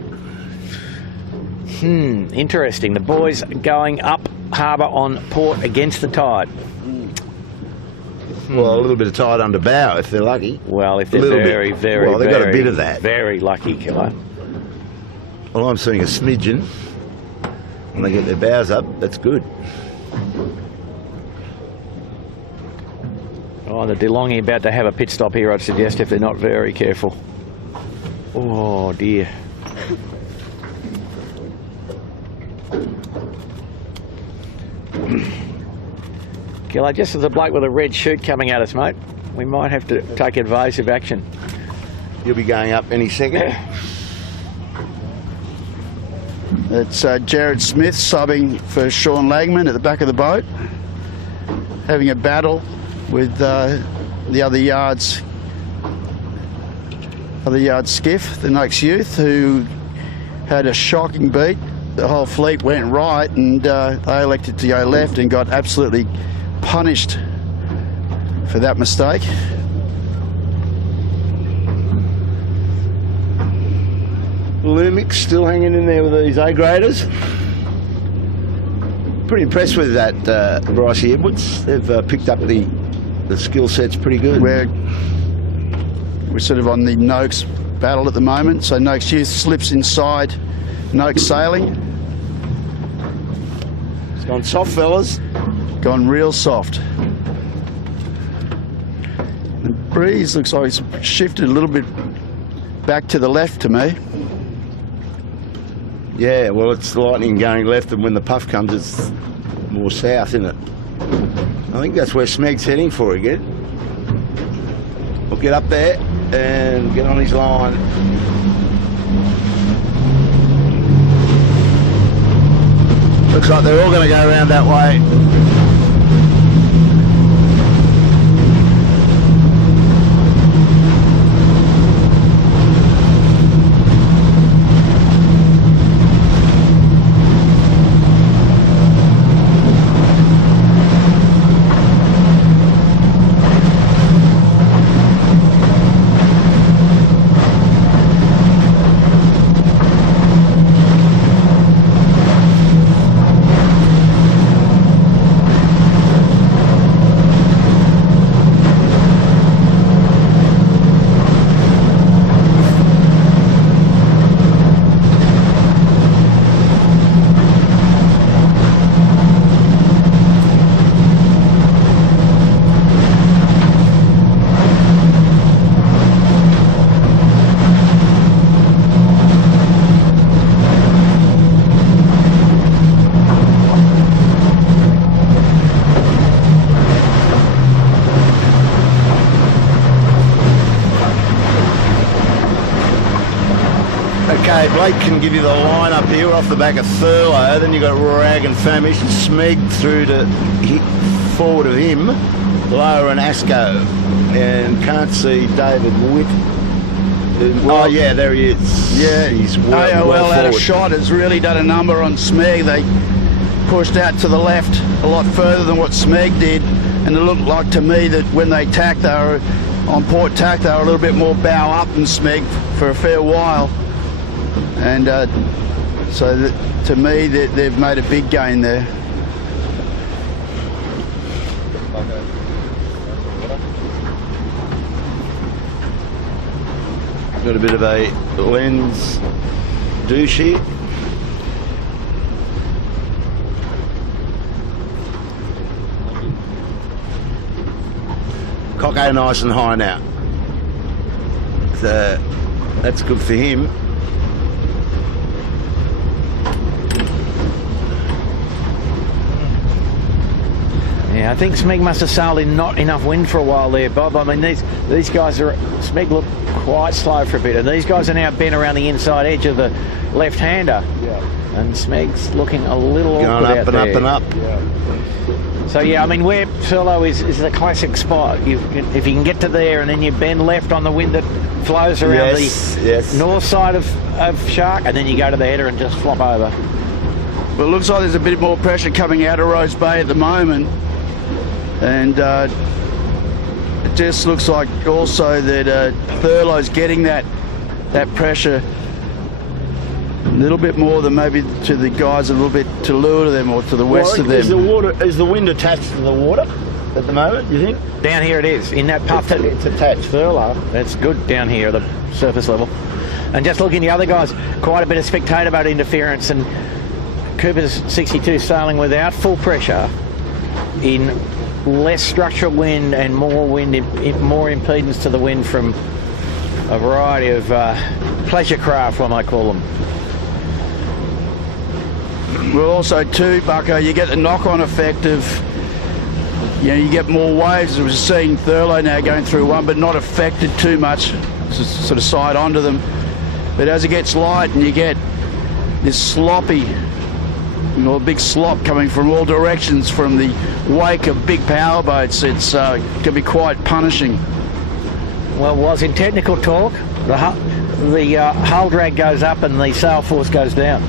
Interesting. The boys going up harbour on port against the tide. Well, a little bit of tide under bow if they're lucky. Well, if they're little very, bit. very, Well, they've got a bit of that. Very lucky, killer. Well, I'm seeing a smidgen. When they get their bows up, that's good. Oh, the DeLonghi about to have a pit stop here, I'd suggest, if they're not very careful. Oh, dear. Killer, just as a bloke with a red shoot coming at us, mate, we might have to take evasive action. You'll be going up any second. It's Jared Smith subbing for Sean Lagman at the back of the boat, having a battle with the other yard skiff, the Noakes Youth, who had a shocking beat. The whole fleet went right and they elected to go left and got absolutely punished for that mistake. Lumix still hanging in there with these A-graders. Pretty impressed with that, Brycey Edwards. They've picked up the skill set's pretty good. We're sort of on the Noakes battle at the moment. So Noakes Youth slips inside Noakes Sailing. It's gone soft, fellas. Gone real soft. The breeze looks like it's shifted a little bit back to the left to me. Yeah, well, it's the lightning going left, and when the puff comes, it's more south, isn't it? I think that's where Smeg's heading for again. We'll get up there and get on his line. Looks like they're all going to go around that way. Okay, Blake can give you the line up here off the back of Thurlow. Then you've got Rag and Famish and Smeg through to forward of him, Lower and Asco. And can't see David Witt. Oh, yeah, there he is. Yeah, he's AOL out of forward. shot has really done a number on Smeg. They pushed out to the left a lot further than what Smeg did, and it looked like to me that when they tacked, they were on port tack, they were a little bit more bow up than Smeg for a fair while. And so that, to me, they've made a big gain there. Got a bit of a lens douche here. Coco nice and high now. So that's good for him. Yeah, I think Smeg must have sailed in not enough wind for a while there, Bob. I mean, these guys are... Smeg looked quite slow for a bit, and these guys are now bent around the inside edge of the left-hander. Yeah. And Smeg's looking a little going awkward up out and there. up and up. Yeah. So, yeah, I mean, where Thurlow is the classic spot. If you can get to there and then you bend left on the wind that flows around the north side of Shark, and then you go to the header and just flop over. Well, it looks like there's a bit more pressure coming out of Rose Bay at the moment. And it just looks like also that Thurlow's getting that pressure a little bit more than maybe to the guys a little bit to leeward of them or to the west of them. Is the wind attached to the water at the moment, you think? Down here it is, in that puff. It's attached. Thurlow, that's good down here at the surface level. And just looking at the other guys, quite a bit of spectator boat interference, and Cooper's 62 sailing without full pressure in less structural wind and more wind, more impedance to the wind from a variety of pleasure craft, what I call them. Well, also too, Bucko, you get the knock-on effect of, you know, you get more waves. We're seeing Thurlow now going through one, but not affected too much, just sort of side onto them. But as it gets light and you get this sloppy, you know, a big slop coming from all directions from the wake of big power boats, it's can be quite punishing. Well, was in technical talk, the hull drag goes up and the sail force goes down.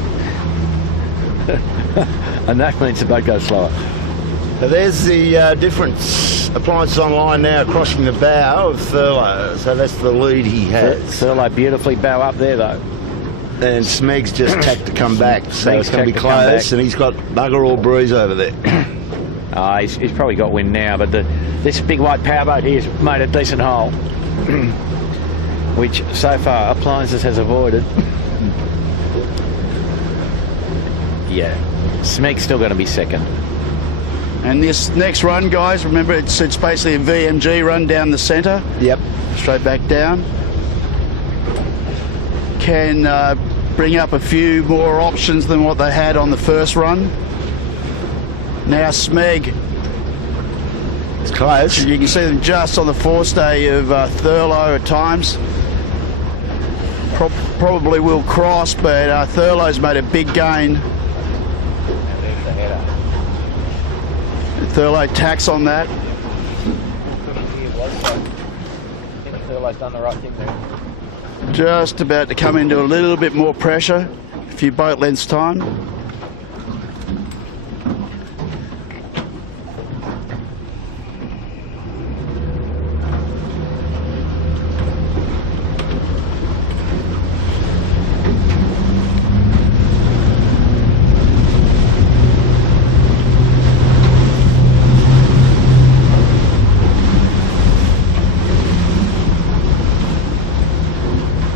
And that means the boat goes slower. Now there's the difference. Appliances online now crossing the bow of Thurlow, so that's the lead he has. Thurlow beautifully bow up there though. And Smeg's just tacked to come back, so it's going to be close, and he's got bugger all breeze over there. He's probably got wind now, but this big white powerboat here's made a decent hole, which so far Appliances has avoided. Yeah, Smeg's still going to be second. And this next run, guys, remember it's basically a VMG run down the centre. Yep. Straight back down. Can bring up a few more options than what they had on the first run. Now Smeg, it's close. you can see them just on the forestay of Thurlow at times. Probably will cross, but Thurlow's made a big gain. There's the header. Thurlow tacks on that. I think Thurlow's done the right thing there. Just about to come into a little bit more pressure. A few boat lengths time.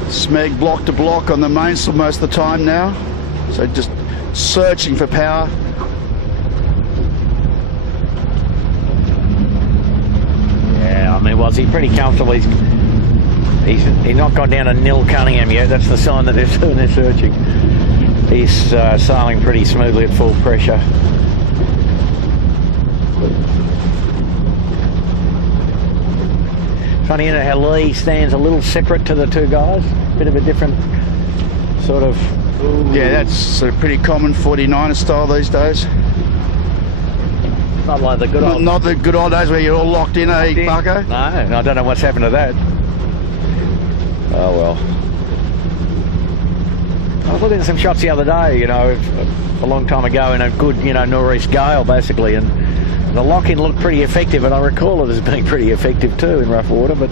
Smeg block to block on the mainsail most of the time now, so just searching for power. Yeah, I mean, was he pretty comfortable? He's not gone down to nil Cunningham yet. That's the sign that they're doing their searching. He's sailing pretty smoothly at full pressure. Funny, you know how Lee stands a little separate to the two guys. Bit of a different sort of. Yeah, that's sort of pretty common 49er style these days. Not like the good old. Not the good old days where you're all locked in, Bucko? No, I don't know what's happened to that. Oh well. I was looking at some shots the other day, you know, a long time ago in a good, you know, northeast gale basically, and the lock-in looked pretty effective, and I recall it as being pretty effective too in rough water, but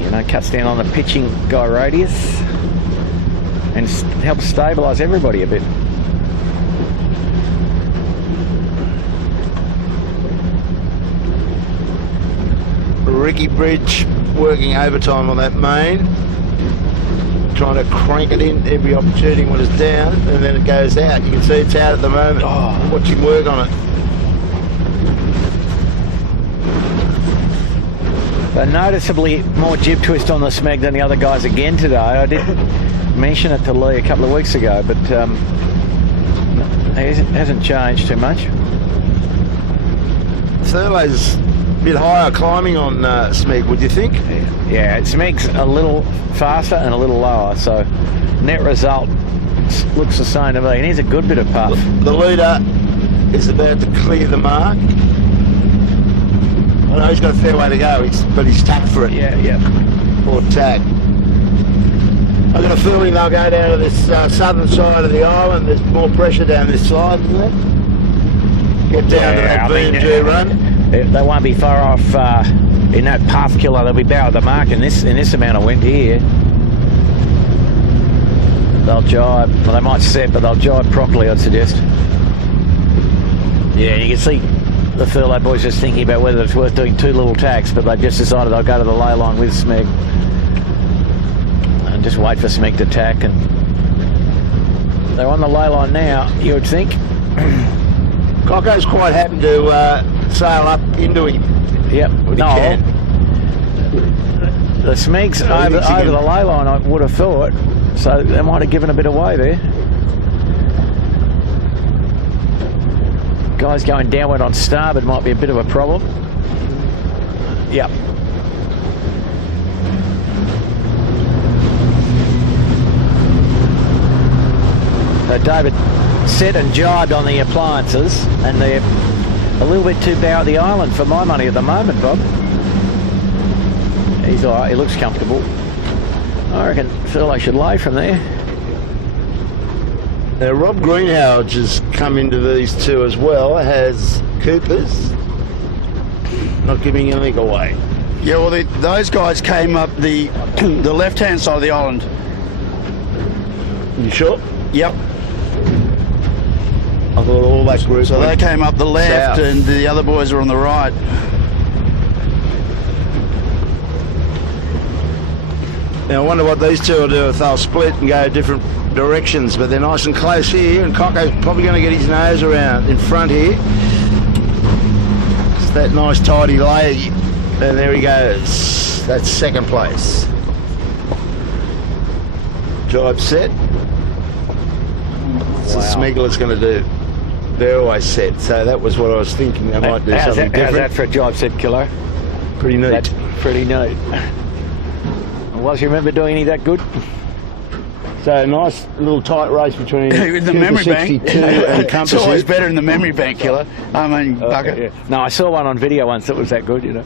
you know, cuts down on the pitching guy radius and helps stabilise everybody a bit. Ricky Bridge working overtime on that main, trying to crank it in every opportunity when it's down, and then it goes out. You can see it's out at the moment. Oh, watch him work on it. A noticeably more jib twist on the Smeg than the other guys again today. I did mention it to Lee a couple of weeks ago, but it hasn't changed too much. Thurlow's a bit higher climbing on Smeg, would you think? Yeah, Smeg's a little faster and a little lower, so net result looks the same to me. And here's a good bit of puff. The leader is about to clear the mark. I know he's got a fair way to go, but he's tacked for it. Yeah, yeah. Or tack. I've got a feeling they'll go down to this southern side of the island. There's more pressure down this side, isn't there? Get down to that B&G run. They won't be far off in that path killer. They'll be about the mark in this amount of wind here. They'll jibe. Well, they might set, but they'll jibe properly, I'd suggest. Yeah, you can see the Thurlow boys just thinking about whether it's worth doing two little tacks, but they've just decided they'll go to the ley line with Smeg and just wait for Smeg to tack. And they're on the ley line now, you would think. Cocko's quite happy to sail up into him. Yep. No, the Smeg's over the ley line, I would have thought, so they might have given a bit away there. Guys going downward on starboard might be a bit of a problem. Yep. David set and jibed on the appliances, and they're a little bit too bow at the island for my money at the moment, Bob. He's all right, he looks comfortable. I reckon Thurlow should lay from there. Now Rob Greenhalgh has come into these two as well, has Cooper's, not giving anything away. Yeah, well, those guys came up the left-hand side of the island. You sure? Yep. I thought all that group. So they came up the left, south, and the other boys are on the right. Now I wonder what these two will do if they'll split and go different directions, but they're nice and close here, and Cocko's probably going to get his nose around in front here. It's that nice tidy lay, and there he goes. That's second place. Jibe set. What's the Smeggler's going to do? They're always set, so that was what I was thinking. They might do something different. How's that for a jibe set, Kilo? Pretty neat. That's pretty neat. Was you remember doing any that good? So a nice little tight race between the memory bank and Compass. It's always better in the memory bank, Killer. I mean, Bucket. Yeah. No, I saw one on video once that was that good, you know.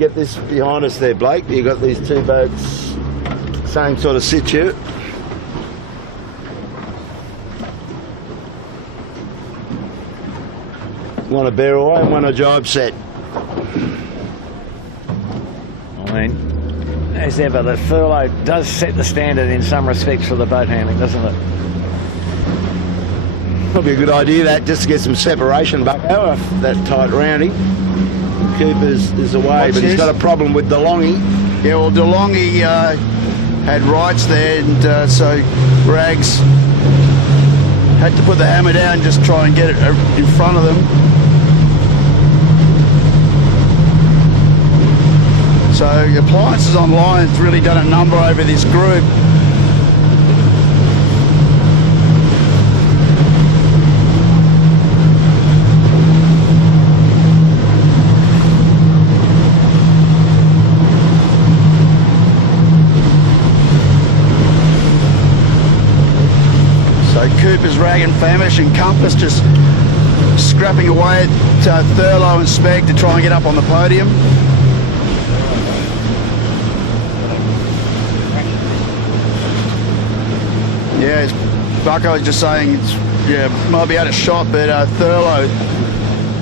Get this behind us there, Blake. You've got these two boats, same sort of situ. One a bear away and one a jibe set. I mean, as ever, the Thurlow does set the standard in some respects for the boat handling, doesn't it? Probably a good idea that, just to get some separation back out of that tight rounding. Cooper's is away, but he's got a problem with DeLonghi. Yeah, well, DeLonghi had rights there, and so Rags had to put the hammer down and just try and get it in front of them. So Appliances Online has really done a number over this group. Cooper's Rag and Famish and Compass just scrapping away at Thurlow and Smeg to try and get up on the podium. Yeah, Bucko was just saying, might be out of shot, but Thurlow,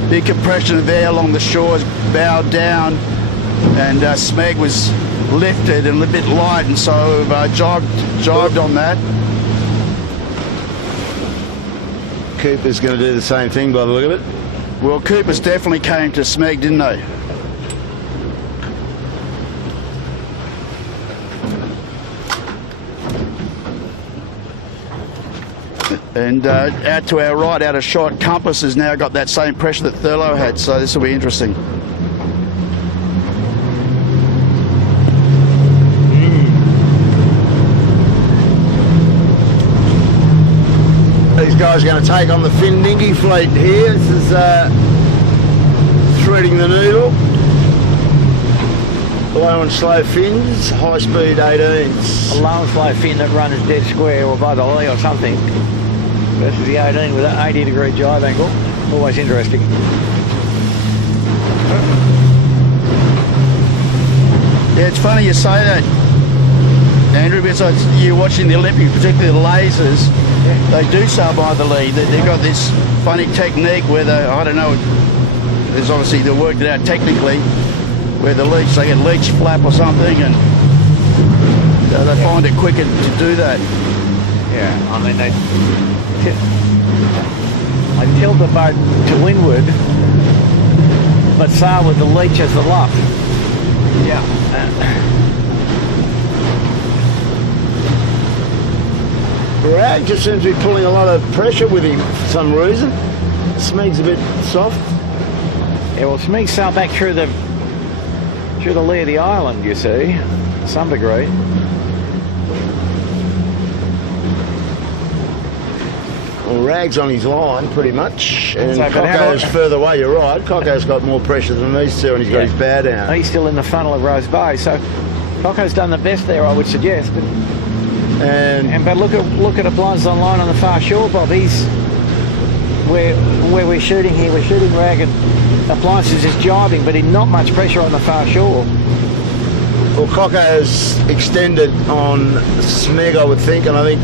big compression there along the shores, bowed down, and Smeg was lifted and a little bit light, and so jibed on that. Cooper's going to do the same thing by the look of it. Well, Cooper's definitely came to Smeg, didn't they? And out to our right, out of shot, Compass has now got that same pressure that Thurlow had, so this will be interesting. These guys are going to take on the Finn Dinghy fleet here. This is threading the needle. Low and slow fins, high speed 18s. A low and slow fin that runs dead square or by the lee or something versus the 18 with an 80-degree jive angle. Always interesting. Yeah, it's funny you say that, Andrew, because you're watching the Olympics, particularly the lasers, they do sail by the lead. They've got this funny technique where I don't know, there's obviously they worked it out technically, where they get leech flap or something, and they find it quicker to do that. Yeah, I mean they tilt the boat to windward, but sail with the leech as the luff. Yeah. Rag just seems to be pulling a lot of pressure with him for some reason. Smeg's a bit soft. Yeah, well, Smeg sailed back through the lee of the island, you see, to some degree. Well, Rag's on his line pretty much, and So, but how Cocko's further away. You're right. Cocko's got more pressure than these two, and he's got his bow down. He's still in the funnel of Rose Bay, so Cocko's done the best there, I would suggest. But look at a blinds online on the far shore, Bob. He's where we're shooting here. We're shooting Rag and Appliances is jibing, but in not much pressure on the far shore. Well, Cocko's extended on Smeg, I would think, and I think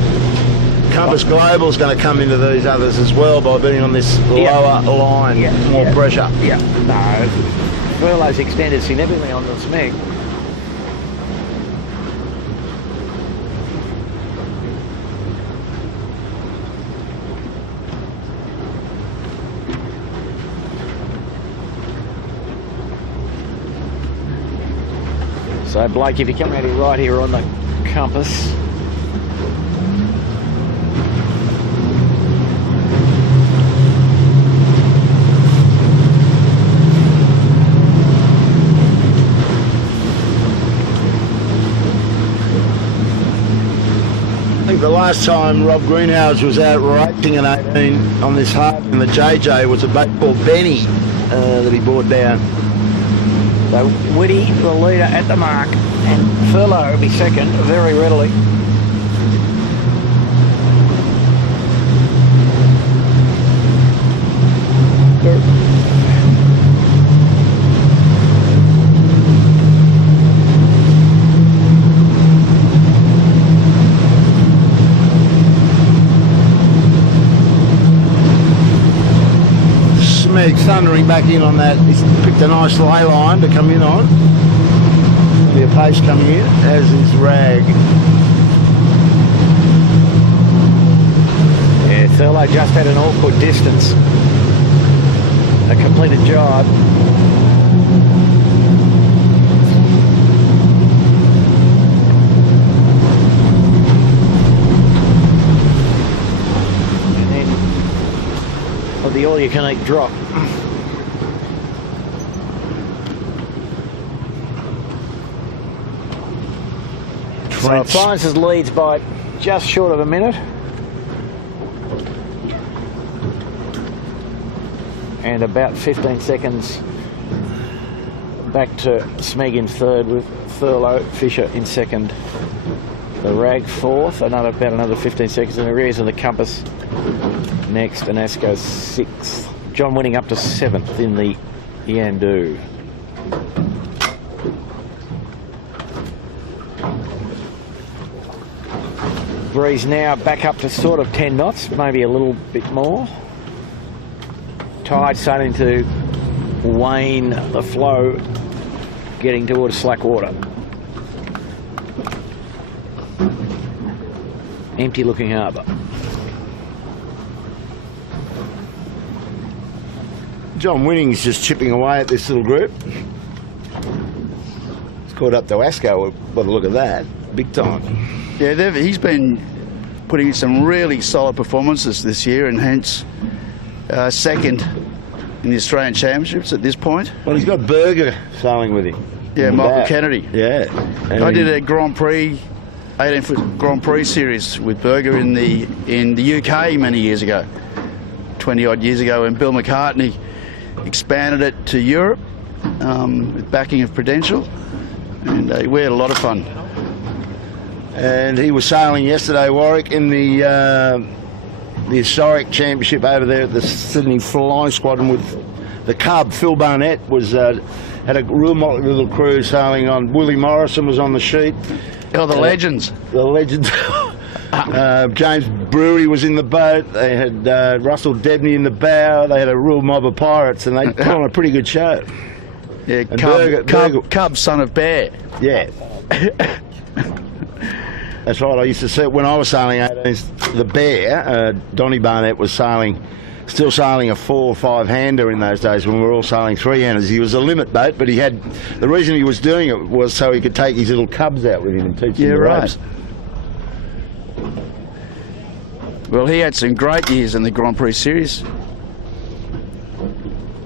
Compass Global's going to come into these others as well by being on this lower line, more pressure. Yeah, no, Furlow's extended significantly on the Smeg. So Blake, if you come out here right here on the compass, I think the last time Rob Greenhouse was out racing an 18 on this harbour in the JJ was a boat called Benny that he brought down. so Whitty, the leader at the mark, and Furlow will be second very readily. Smeg thundering back in on that. He's picked a nice lay line to come in on. There'll be a pace coming in, as is Rag. Yeah, Furlow just had an awkward distance. A completed jibe. And then the all-you-can-eat drop. So Appliances leads by just short of a minute. And about 15 seconds back to Smeg in third with Furlow, Fisher in second. The rag fourth, about another 15 seconds in arrears of the compass next, and Asco sixth. John Winning up to seventh in the Yandu. Breeze now back up to sort of 10 knots, maybe a little bit more. Tide starting to wane, the flow getting towards slack water. Empty looking harbour. John Winning's just chipping away at this little group. It's caught up to Asco by the look of that, big time. Yeah, he's been putting in some really solid performances this year, and hence second in the Australian Championships at this point. Well, he's got Berger sailing with him. Yeah, Michael Kennedy. Yeah. I did a Grand Prix, 18-foot Grand Prix series with Berger in the UK many years ago, 20-odd years ago, when Bill McCartney expanded it to Europe with backing of Prudential, and we had a lot of fun. And he was sailing yesterday, Warwick, in the historic championship over there at the Sydney Flying Squadron with the Cub. Phil Barnett was had a real motley little crew sailing on. Willie Morrison was on the sheet. Oh, the legends. The legends. James Brewery was in the boat. They had Russell Debney in the bow. They had a real mob of pirates, and they put on a pretty good show. Yeah, Cub, son of Bear. Yeah. That's right. I used to see when I was sailing the Bear. Donnie Barnett was still sailing a 4 or 5 hander in those days when we were all sailing 3 handers. He was a limit boat, but the reason he was doing it was so he could take his little cubs out with him and teach them the ropes. Well, he had some great years in the Grand Prix series.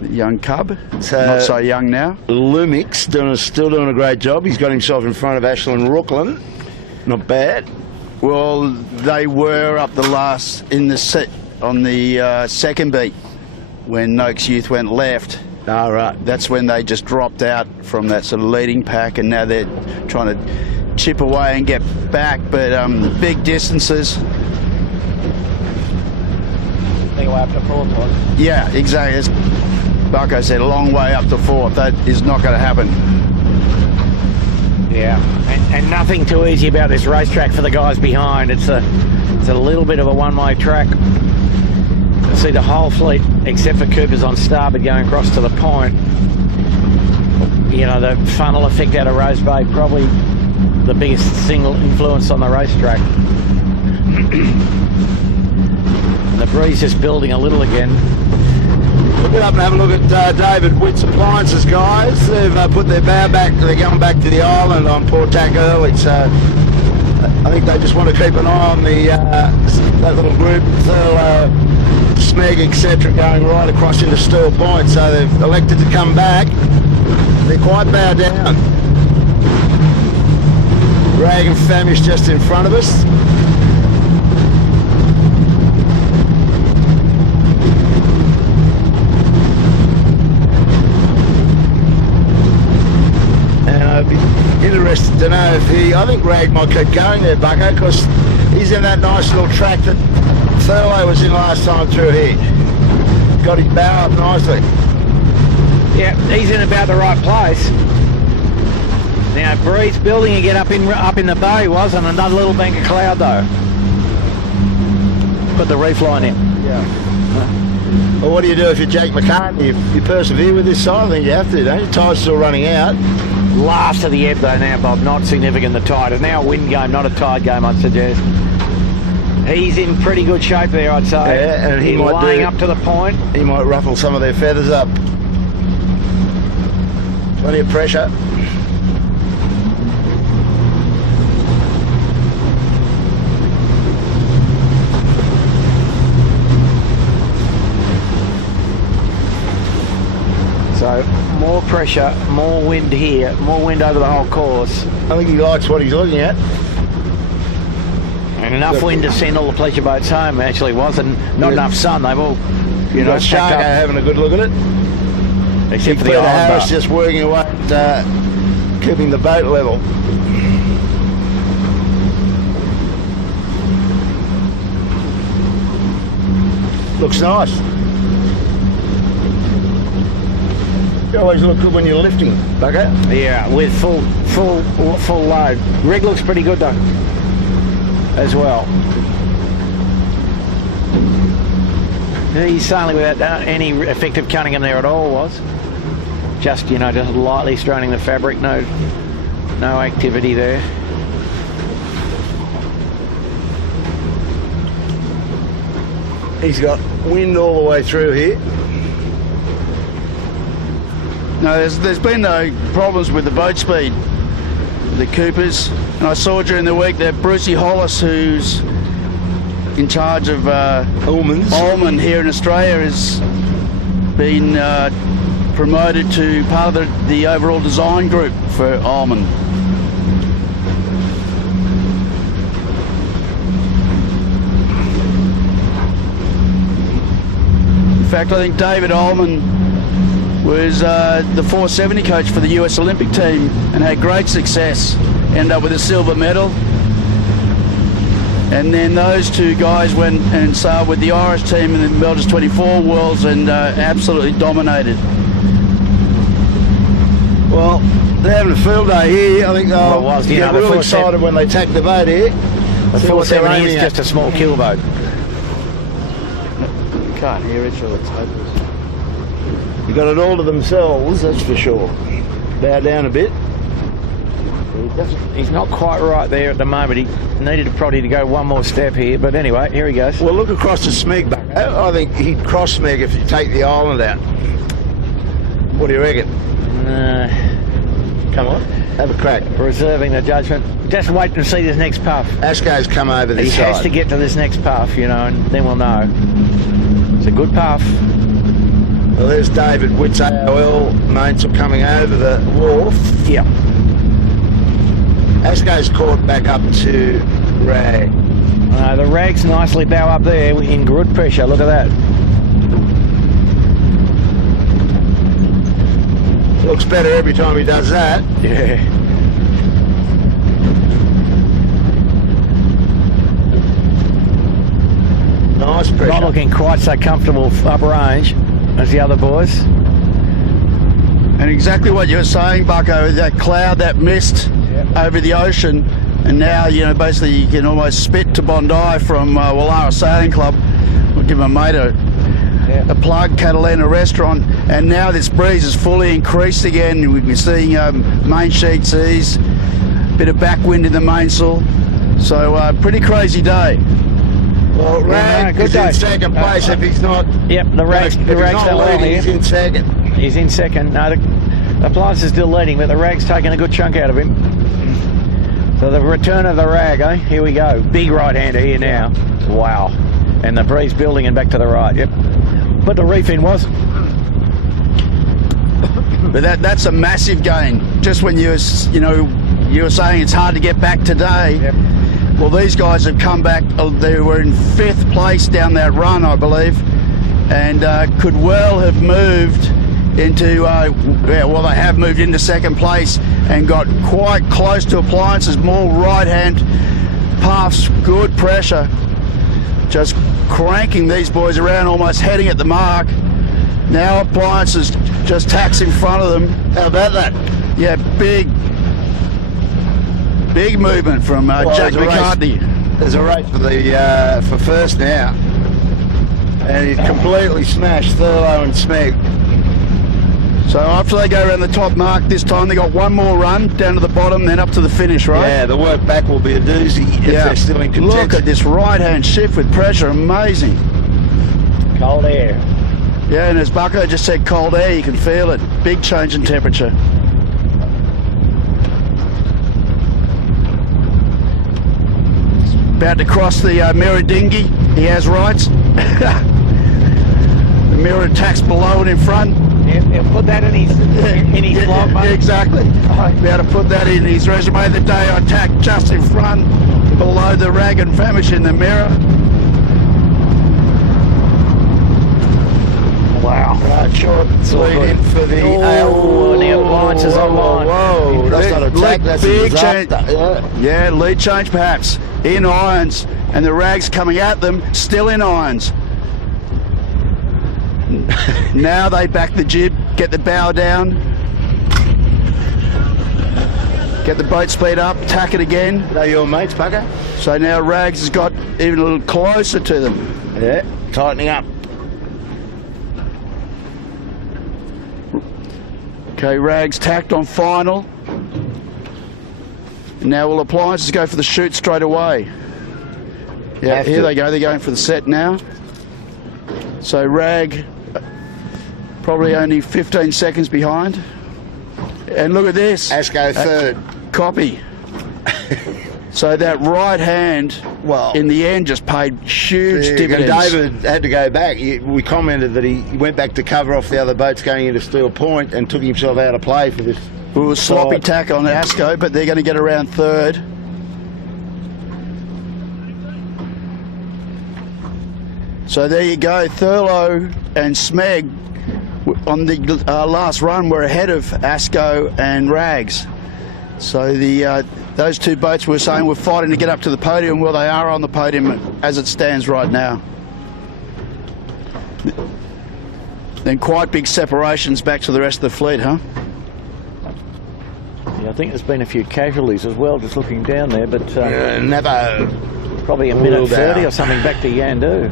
The young cub, not so young now. Lumix still doing a great job. He's got himself in front of Ashland Rooklyn. Not bad. Well, they were up the last in the set on the second beat when Noakes Youth went left. All right. That's when they just dropped out from that sort of leading pack, and now they're trying to chip away and get back, but big distances. They go up to fourth one. Yeah, exactly. As Bucko said, a long way up to fourth. That is not going to happen. Yeah, and nothing too easy about this racetrack for the guys behind. It's a little bit of a one-way track. You see the whole fleet, except for Cooper's on starboard, going across to the point. You know, the funnel effect out of Rose Bay, probably the biggest single influence on the racetrack. The breeze is building a little again. We'll get up and have a look at David Witt's Appliances, guys. They've put their bow back. They're going back to the island on Port Tack early, so I think they just want to keep an eye on that little group, Smeg, etc., going right across into Steel Point. So they've elected to come back. They're quite bowed down. Rag and Famish just in front of us. I'd be interested to know if I think Rag might keep going there, Bucko, because he's in that nice little track that Thurlow was in last time through here. Got his bow up nicely. Yeah, he's in about the right place. Now, breeze building again up in the bay was, and another little bank of cloud though. Put the reef line in. Yeah. Well, what do you do if you're Jake McCartney? You persevere with this side? I think you have to, don't you? Tide's still running out. Last of the ebb though now, Bob, not significant the tide. It's now a wind game, not a tide game, I'd suggest. He's in pretty good shape there, I'd say. Yeah, and he's laying up to the point. He might ruffle some of their feathers up. Plenty of pressure. So more pressure, more wind here, more wind over the whole course. I think he likes what he's looking at. And enough wind to send all the pleasure boats home, actually was, and not enough sun. They've all, Sharko having a good look at it. Except for the Peter island Harris bar. just working away at keeping the boat level. Looks nice. You always look good when you're lifting, bugger. Yeah, with full load. Rig looks pretty good though, as well. He's sailing without any effective cunningham there at all. Was just just lightly straining the fabric. No activity there. He's got wind all the way through here. No, there's been no problems with the boat speed, the Coopers. And I saw during the week that Brucey Hollis, who's in charge of Ullman here in Australia, has been promoted to part of the overall design group for Ullman. In fact, I think David Ullman was the 470 coach for the US Olympic team and had great success. Ended up with a silver medal. And then those two guys went and sailed with the Irish team in the Melges 24 Worlds and absolutely dominated. Well, they're having a field day here. I think they'll get real excited when they take the boat here. The 470 is just a small kill boat. Can't hear it, sure it's hopeless. They've got it all to themselves, that's for sure. Bow down a bit. He's not quite right there at the moment. He needed probably to go one more step here, but anyway, here he goes. Well, look across the Smeg back. I think he'd cross Smeg if you take the island out. What do you reckon? Come on, have a crack. Reserving the judgment. Just wait and see this next puff. Ashko's come over this side. He has to get to this next puff, and then we'll know. It's a good puff. Well, there's David Witt's AOL mainsail coming over the wharf. Yep. Ashko's caught back up to rag. The rag's nicely bow up there in good pressure. Look at that. Looks better every time he does that. Yeah. Nice pressure. Not looking quite so comfortable up range as the other boys. And exactly what you were saying, Bucko, that cloud, that mist over the ocean, and now, basically you can almost spit to Bondi from Wallara Sailing Club. We'll give my mate a plug, Catalina restaurant, and now this breeze is fully increased again. We're seeing main sheet seas, bit of backwind in the mainsail, so pretty crazy day. Well, Rag is in second place if he's not. Yep, the Rag's done well here. He's in second. He's in second. No, the Appliance is still leading, but the Rag's taking a good chunk out of him. So the return of the Rag, eh? Here we go. Big right-hander here now. Wow. And the breeze building and back to the right, yep. But the reef in was. But that's a massive gain. Just when you were saying it's hard to get back today. Yep. Well, these guys have come back. They were in 5th place down that run, I believe, and could well have moved into, they have moved into 2nd place and got quite close to Appliances. More right-hand puffs, good pressure, just cranking these boys around, almost heading at the mark. Now Appliances just tacks in front of them. How about that? Yeah, big movement from Jack McCartney. There's a race for first now, and he's completely smashed Thurlow and Smeg. So after they go around the top mark this time, they got one more run down to the bottom, then up to the finish, right? Yeah, the work back will be a doozy if they're still in contention. Look at this right-hand shift with pressure, amazing. Cold air. Yeah, and as Bucko just said, cold air, you can feel it. Big change in temperature. About to cross the mirror dinghy. He has rights. The mirror attacks below and in front. Yeah, put that in his vlog, mate. Exactly. About to put that in his resume. The day I attacked just in front, below the Rag and Famish in the mirror. Wow. Right, short lead in for the and the Appliance is online. Whoa, that's not a attack, that's big a change. disaster. Yeah, lead change perhaps. In irons, and the Rag's coming at them, still in irons. Now they back the jib, get the bow down, get the boat speed up, tack it again. Are they your mates, Bucko? So now Rags has got even a little closer to them. Yeah, tightening up. Okay, Rags tacked on final. Now will appliances go for the shoot straight away? Yeah, Have here to. they go. They're going for the set now. So Rag probably only 15 seconds behind. And look at this. Asco third. Copy. So that right hand, Well, in the end, just paid huge and dividends. David had to go back. We commented that he went back to cover off the other boats going into Steel Point and took himself out of play for this. It was sloppy side. tack on Asco, but they're going to get around third. So there you go, Thurlow and Smeg on the last run were ahead of Asco and Rags. So those two boats we were saying were fighting to get up to the podium. Well, they are on the podium as it stands right now. Then quite big separations back to the rest of the fleet, huh? Yeah, I think there's been a few casualties as well, just looking down there, but Never. probably a All minute down. 30 or something back to Yandu.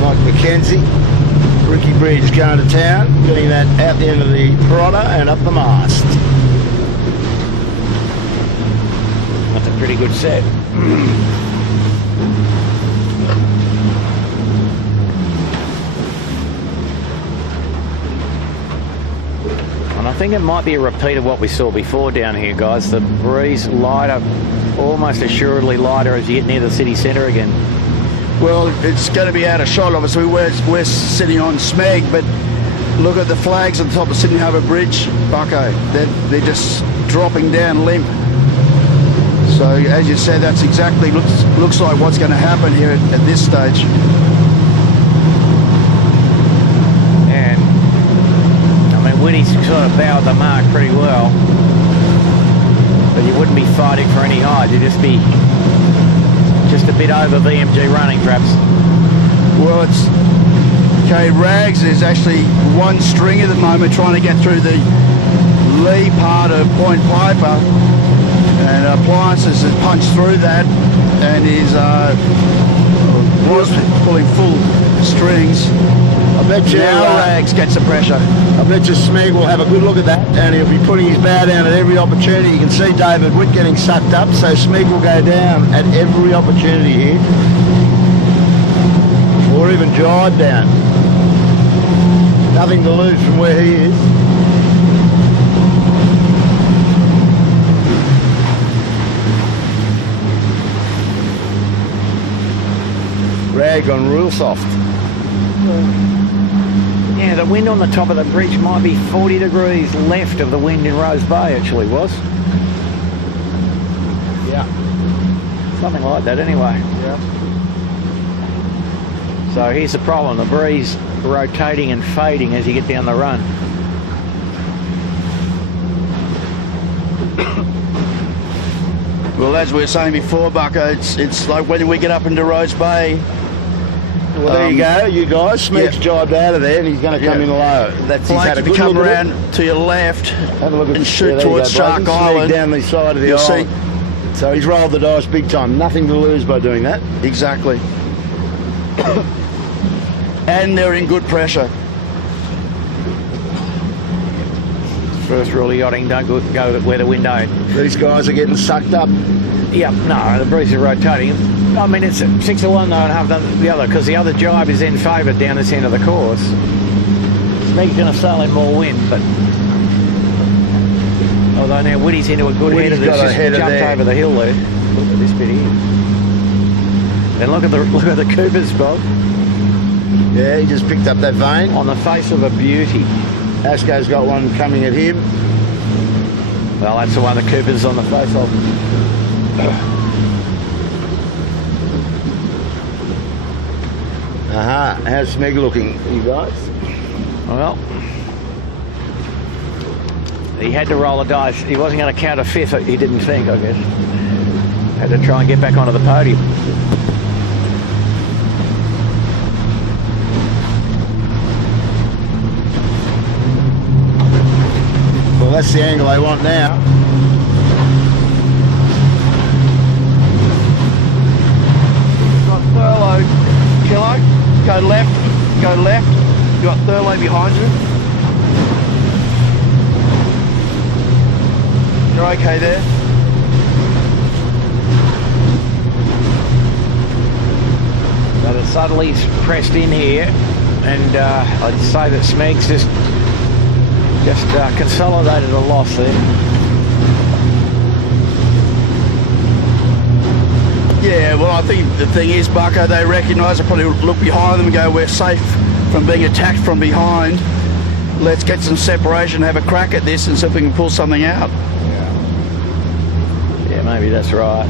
Mike McKenzie, Ricky Bridge going to town, getting that out the end of the Prada and up the mast. That's a pretty good set. And I think it might be a repeat of what we saw before down here, guys. The breeze lighter, almost assuredly lighter as you get near the city centre again. Well, it's going to be out of shot. Obviously, we're sitting on Smeg, but look at the flags at the top of Sydney Harbour Bridge, Bucko. They're just dropping down limp. So, as you said, that's exactly looks like what's going to happen here at this stage. And I mean, Winnie's sort of bowed the mark pretty well, but you wouldn't be fighting for any height. You'd just be just a bit over VMG running, perhaps. Well, it's okay. Rags is actually one string at the moment, trying to get through the lee part of Point Piper, and Appliances has punched through that and is pulling full strings. I bet you Now Rags gets the pressure. I bet you Smeg will have a good look at that, and he'll be putting his bow down at every opportunity. You can see David Witt getting sucked up, so Smeg will go down at every opportunity here, or even jibe down. Nothing to lose from where he is. Rag on real soft. Yeah, the wind on the top of the bridge might be 40 degrees left of the wind in Rose Bay, actually, was. Yeah. Something like that, anyway. Yeah. So here's the problem, the breeze rotating and fading as you get down the run. Well, as we were saying before, Bucko, it's like when we get up into Rose Bay. Well, there you go, you guys. Smeg's jibed out of there, and he's going to come in low. That's he's had a If you good come look at around it. to your left Have a look at and shoot there you towards go, Shark Brogan. Smeg Island, down the side of the you'll island. see. So he's rolled the dice big time. Nothing to lose by doing that. Exactly. And they're in good pressure. First rule of yachting, don't go where the wind ain't. These guys are getting sucked up. Yeah, no, the breeze is rotating. I mean, it's 6 to 1 though, and half the other, because the other jibe is then favoured down this end of the course. Smeg's going to sail in more wind, but although now Woody's into a good head of this, just jumped over the hill there. Look at this bit here. And look at the Coopers, Bob. Yeah, he just picked up that vein. On the face of a beauty. Asco's got one coming at him. Well, that's the one the Cooper's on the face of. Aha, how's Smeg looking, you guys? Well, he had to roll a dice. He wasn't going to count a fifth, he didn't think, I guess. Had to try and get back onto the podium. Well, that's the angle they want now. Got Thurlow, Kilo, go left. You got Thurlow behind you. You're okay there. So the subtlety's pressed in here, and I'd say that Smeg's just consolidated a loss there. Yeah, well, I think the thing is, Bucko, they recognise, they probably look behind them and go, we're safe from being attacked from behind. Let's get some separation, have a crack at this and see if we can pull something out. Yeah, maybe that's right.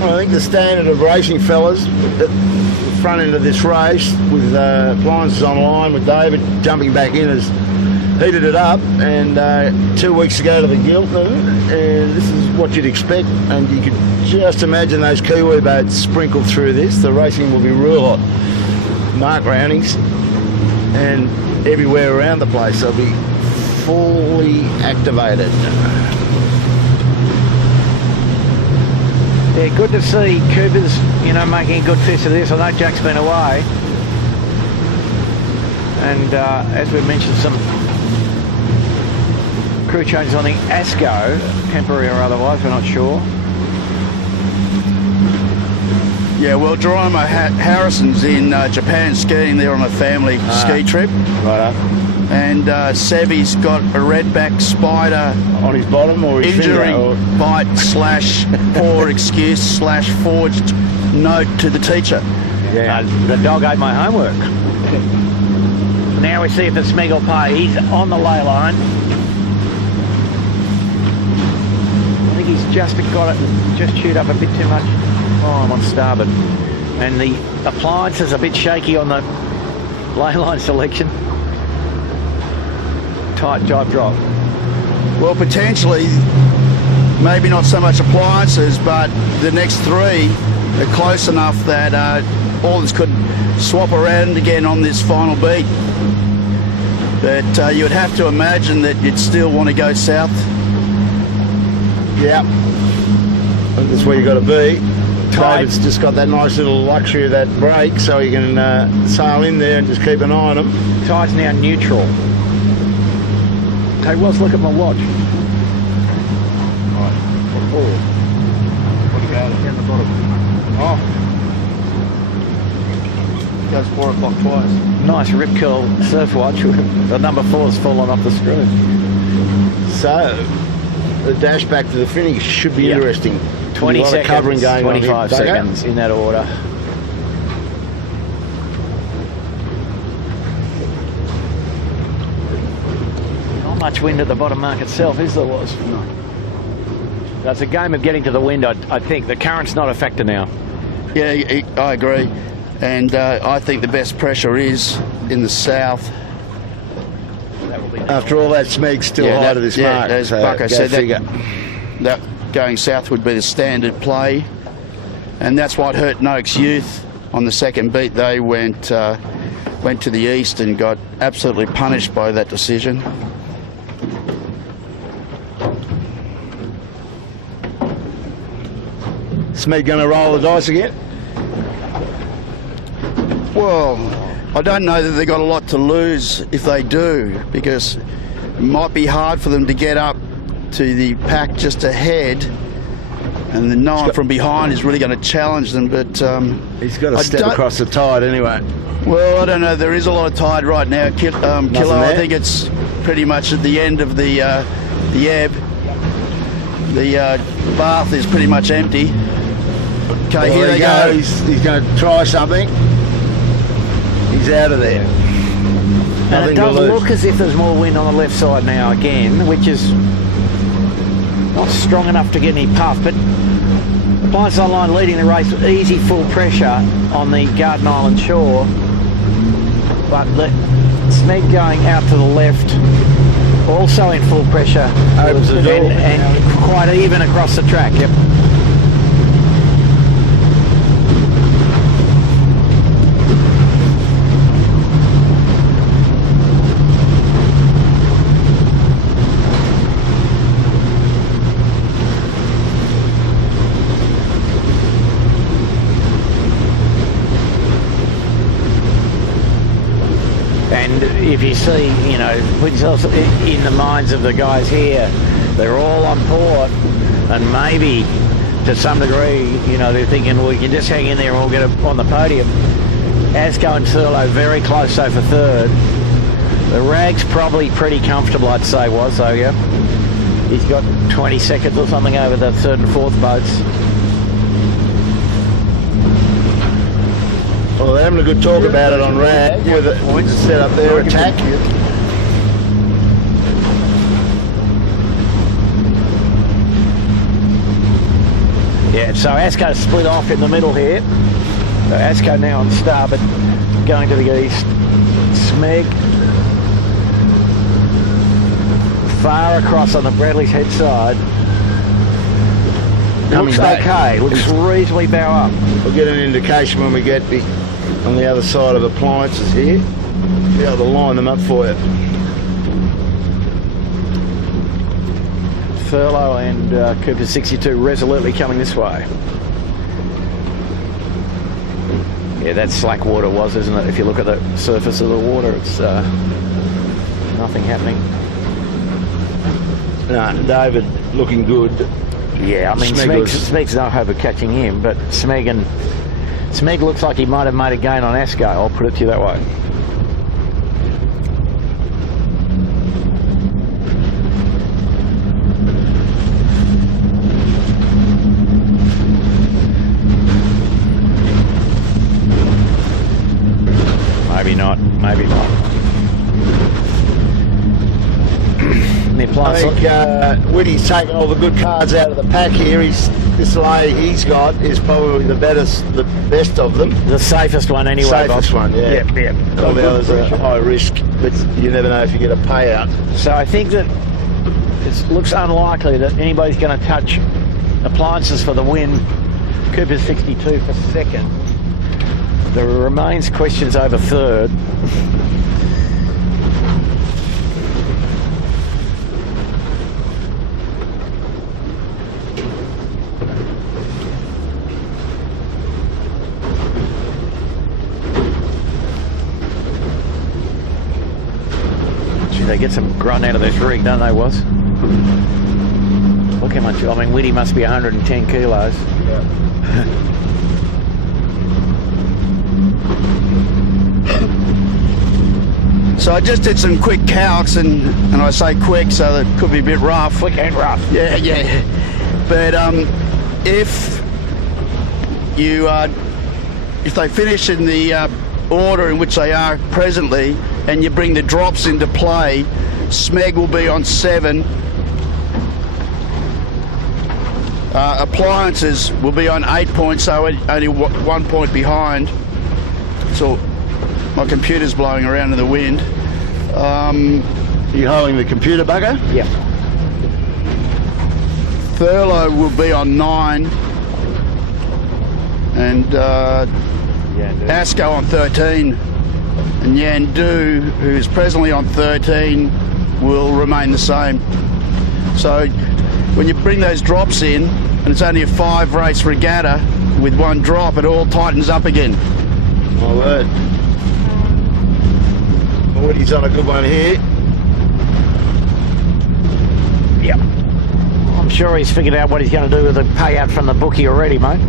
Well, I think the standard of racing, fellas, at the front end of this race, with appliances online, with David jumping back in, has heated it up. And 2 weeks ago to the Gilton, and this is what you'd expect. And you could just imagine those Kiwi boats sprinkled through this. The racing will be real hot. Mark roundings and everywhere around the place. They'll be fully activated. Yeah, good to see Cooper's, making a good fist of this. I know Jack's been away. And as we mentioned, some crew changes on the ASCO, temporary or otherwise, we're not sure. Yeah, well, Geronimo Harrison's in Japan skiing there on a family ski trip. Right. And Sevy's got a redback spider On his bottom or his injury finger, or... bite / poor excuse / forged note to the teacher. Yeah. The dog ate my homework. Now we see if the Smeg will pay. He's on the ley line. I think he's just got it, just chewed up a bit too much. Oh, I'm on starboard. And the appliance is a bit shaky on the ley line selection. Tight jibe drop. Well, potentially, maybe not so much appliances, but the next three are close enough that all this could swap around again on this final beat. But you'd have to imagine that you'd still want to go south. Yeah. I think that's where you got to be. David's just got that nice little luxury of that brake, so he can sail in there and just keep an eye on him. Tide's now neutral. Hey, let's look at my watch. Right. What about it? Down the bottom. Oh. It goes 4 o'clock twice. Nice rip curl surf watch. The number 4's fallen off the screw. So, the dash back to the finish should be interesting. 20 a lot seconds, of covering going 25 on here. seconds in that order. Not much wind at the bottom mark itself, is there, was? No. That's a game of getting to the wind, I think. The current's not a factor now. Yeah, I agree. And I think the best pressure is in the south. After all that, Smeg's still high to this mark. As so Bucko said, figure. that going south would be the standard play. And that's what hurt Noakes Youth on the second beat. They went to the east and got absolutely punished by that decision. Smeg going to roll the dice again? Well, I don't know that they've got a lot to lose if they do, because it might be hard for them to get up to the pack just ahead, and the no one from behind is really going to challenge them. But he's got to step across the tide anyway. Well, I don't know. There is a lot of tide right now. Kilo, I think it's pretty much at the end of the ebb. The bath is pretty much empty. Okay, here they go. go. He's going to try something. He's out of there. And it Nothing to does lose. look as if there's more wind on the left side now again, which is not strong enough to get any puff, but Appliance Online leading the race with easy full pressure on the Garden Island shore. But the Smeg going out to the left, also in full pressure, Opens the door. and quite even across the track. Yep. And if you see, you know, put yourself in the minds of the guys here, they're all on port, and maybe to some degree, you know, they're thinking, well, we can just hang in there and we'll get on the podium. Asco and Thurlow very close though for third. The Rag's probably pretty comfortable, I'd say, was though, yeah. He's got 20 seconds or something over the third and fourth boats. Well, they're having a good talk about it on Rag with it points set up their attack. Yeah, so Asco split off in the middle here. So Asco now on starboard, going to the east. Smeg far across on the Bradley's head side. Looks okay, looks reasonably bow up. We'll get an indication when we get on the other side of Appliances here. Be able to line them up for you. Thurlow and Cooper 62 resolutely coming this way. Yeah, that's slack water was, isn't it? If you look at the surface of the water, it's nothing happening. No, David looking good. Yeah, I mean, Smeg's no hope of catching him, but Smeg looks like he might have made a gain on Asco, I'll put it to you that way. Maybe not, maybe not. I think Whitty's taken all the good cards out of the pack here. This lay he's got is probably the best of them. The safest one anyway. Safest Bob. one, yeah. Yep. All the others are high risk, but you never know if you get a payout. So I think that it looks unlikely that anybody's going to touch Appliances for the win. Cooper's 62 for second. There remains questions over third. They get some grunt out of this rig, don't they, Was? Look how much, I mean, Whitty must be 110 kilos. Yeah. So I just did some quick calcs, and I say quick, so that could be a bit rough. Quick and rough. Yeah. But if they finish in the order in which they are presently, and you bring the drops into play, Smeg will be on 7. Appliances will be on 8 points, so only 1 point behind. So my computer's blowing around in the wind. You holding the computer bugger? Yeah. Thurlow will be on 9. And Asco on 13. And Yandu, who's presently on 13, will remain the same. So when you bring those drops in, and it's only a 5-race regatta with 1 drop, it all tightens up again. My word. Woody's on a good one here. Yep. I'm sure he's figured out what he's going to do with the payout from the bookie already, mate.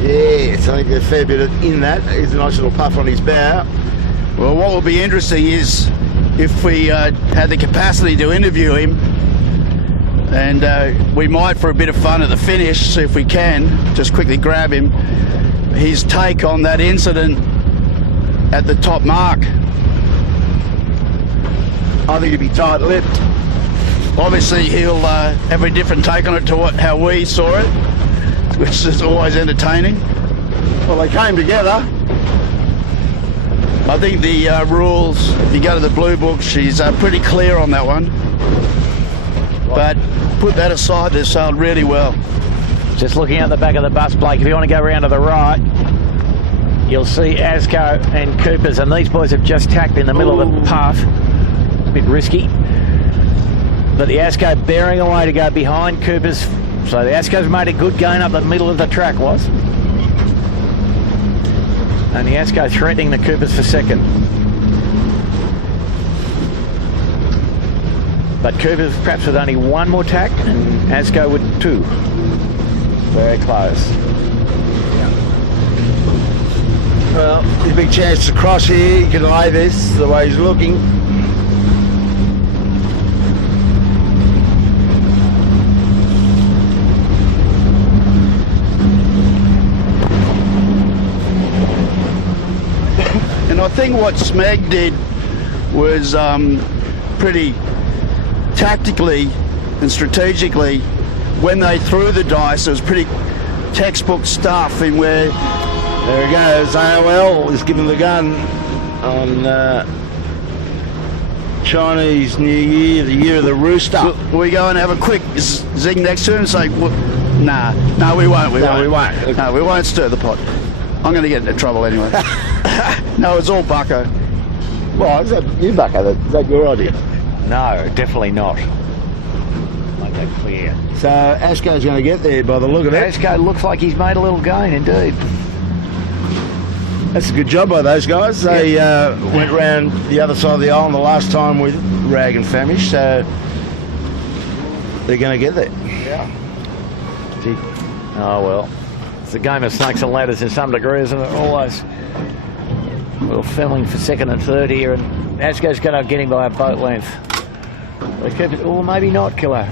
Yes, I think a fair bit in that. He's a nice little puff on his bow. Well, what will be interesting is if we had the capacity to interview him, and we might, for a bit of fun at the finish, see if we can just quickly grab him, his take on that incident at the top mark. I think he'd be tight-lipped. Obviously he'll have a different take on it to how we saw it, which is always entertaining. Well, they came together. I think the rules, if you go to the blue book, she's pretty clear on that one. But put that aside, they sailed really well. Just looking at the back of the bus, Blake, if you want to go around to the right, you'll see Asco and Coopers, and these boys have just tacked in the middle of the path. A bit risky. But the Asco bearing away to go behind Coopers. So the Asco's made a good gain up the middle of the track, was. And the Asco threatening the Coopers for second. But Coopers perhaps with only one more tack, and Asco with two. Very close. Well, there's a big chance to cross here. You can lay this the way he's looking. And I think what Smeg did was pretty tactically and strategically, when they threw the dice, it was pretty textbook stuff in where, there he goes, AOL is giving the gun on Chinese New Year, the year of the rooster. will we go and have a quick zing next to him and say, well, nah, no we won't, we won't. No, we won't stir the pot. I'm going to get into trouble anyway. No, it's all bucko. Well, is that you, Bucko? Is that your idea? No, definitely not. Make that clear. So Asco's going to get there by the look of it. Asco looks like he's made a little gain indeed. That's a good job by those guys. They went round the other side of the island the last time with Rag and Famish, so they're going to get there. Yeah. Gee. Oh well. It's a game of snakes and ladders in some degree, isn't it? All those little filming for second and third here, and Asco's going to get him by a boat length. They kept it, or maybe not, Killer.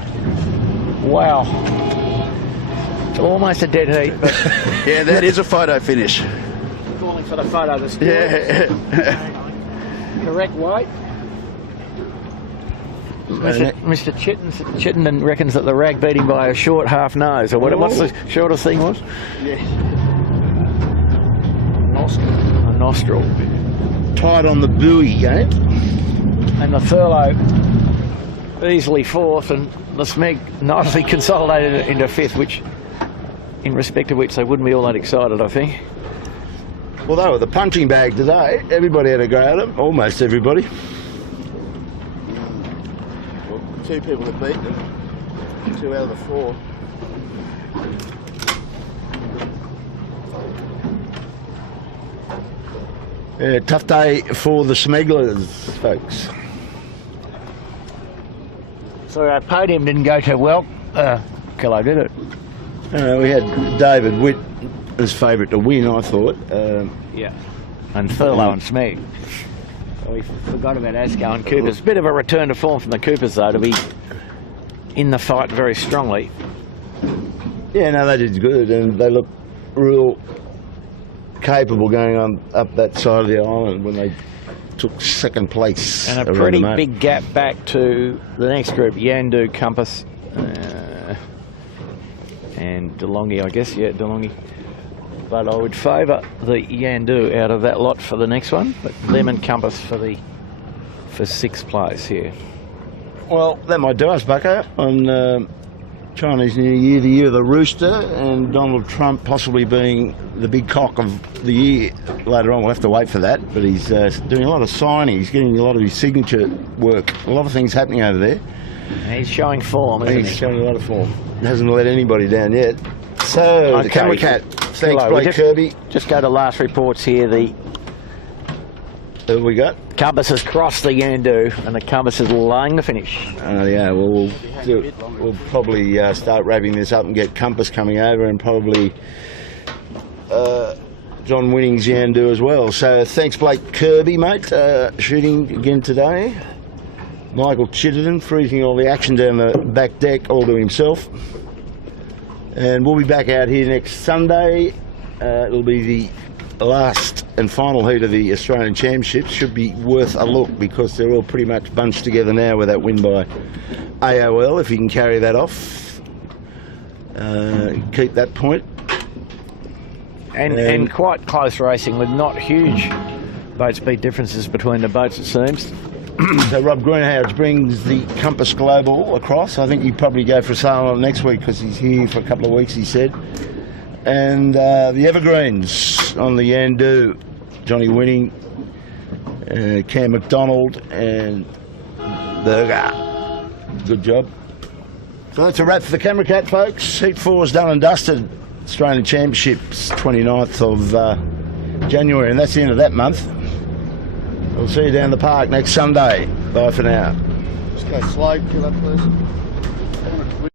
Wow. It's almost a dead heat, but Yeah, that is a photo finish. calling for the photo to score. Yeah. Correct weight. Mr. Chittenden reckons that the Rag beat him by a short half nose, or what's the shortest thing was? Yeah. A nostril. Tight on the buoy, eh? And the Thurlow easily fourth, and the Smeg nicely consolidated into fifth, which, in respect of which, they wouldn't be all that excited, I think. Well, they were the punching bag today. Everybody had a go at them, almost everybody. Well, two people that beat them. 2 out of the 4. Yeah, tough day for the Smegglers, folks. So our podium didn't go too well, Kello, did it? We had David Witt as favourite to win, I thought. Yeah. And Thurlow and Smeg. So we forgot about Asco and Coopers. Bit of a return to form from the Coopers, though, to be in the fight very strongly. Yeah, no, they did good, and they looked real capable going on up that side of the island when they took second place. And a pretty big gap back to the next group, Yandu, Compass, and DeLonghi, I guess. Yeah, DeLonghi. But I would favour the Yandu out of that lot for the next one, but them and Compass for sixth place here. Well, that might do us, Bucko, on Chinese New Year, the year of the rooster, and Donald Trump possibly being the big cock of the year later on. We'll have to wait for that, but he's doing a lot of signing. He's getting a lot of his signature work. A lot of things happening over there. And he's showing form, isn't he? He's showing a lot of form. Hasn't let anybody down yet. So, the Camera Cat. Thanks, Blake Kirby. Just go to last reports here. The Who have we got? Compass has crossed the Yandu, and the Compass is laying the finish. Yeah, well, we'll probably start wrapping this up and get Compass coming over, and probably John Winning's Yandu as well. So thanks, Blake Kirby, mate, shooting again today. Michael Chittenden freezing all the action down the back deck, all to himself. And we'll be back out here next Sunday. It'll be the last and final heat of the Australian Championships. Should be worth a look because they're all pretty much bunched together now with that win by AOL, if he can carry that off. Keep that point. And quite close racing with not huge boat speed differences between the boats, it seems. So Rob Greenhouse brings the Compass Global across. I think he'd probably go for a sail on it next week because he's here for a couple of weeks, he said. And the Evergreens on the Yandu, Johnny Winning, Cam McDonald and Berger. Good job. So that's a wrap for the Camera Cat, folks. Heat 4's done and dusted. Australian Championships, 29th of January, and that's the end of that month. We'll see you down the park next Sunday. Bye for now. Just go slow, kill that person.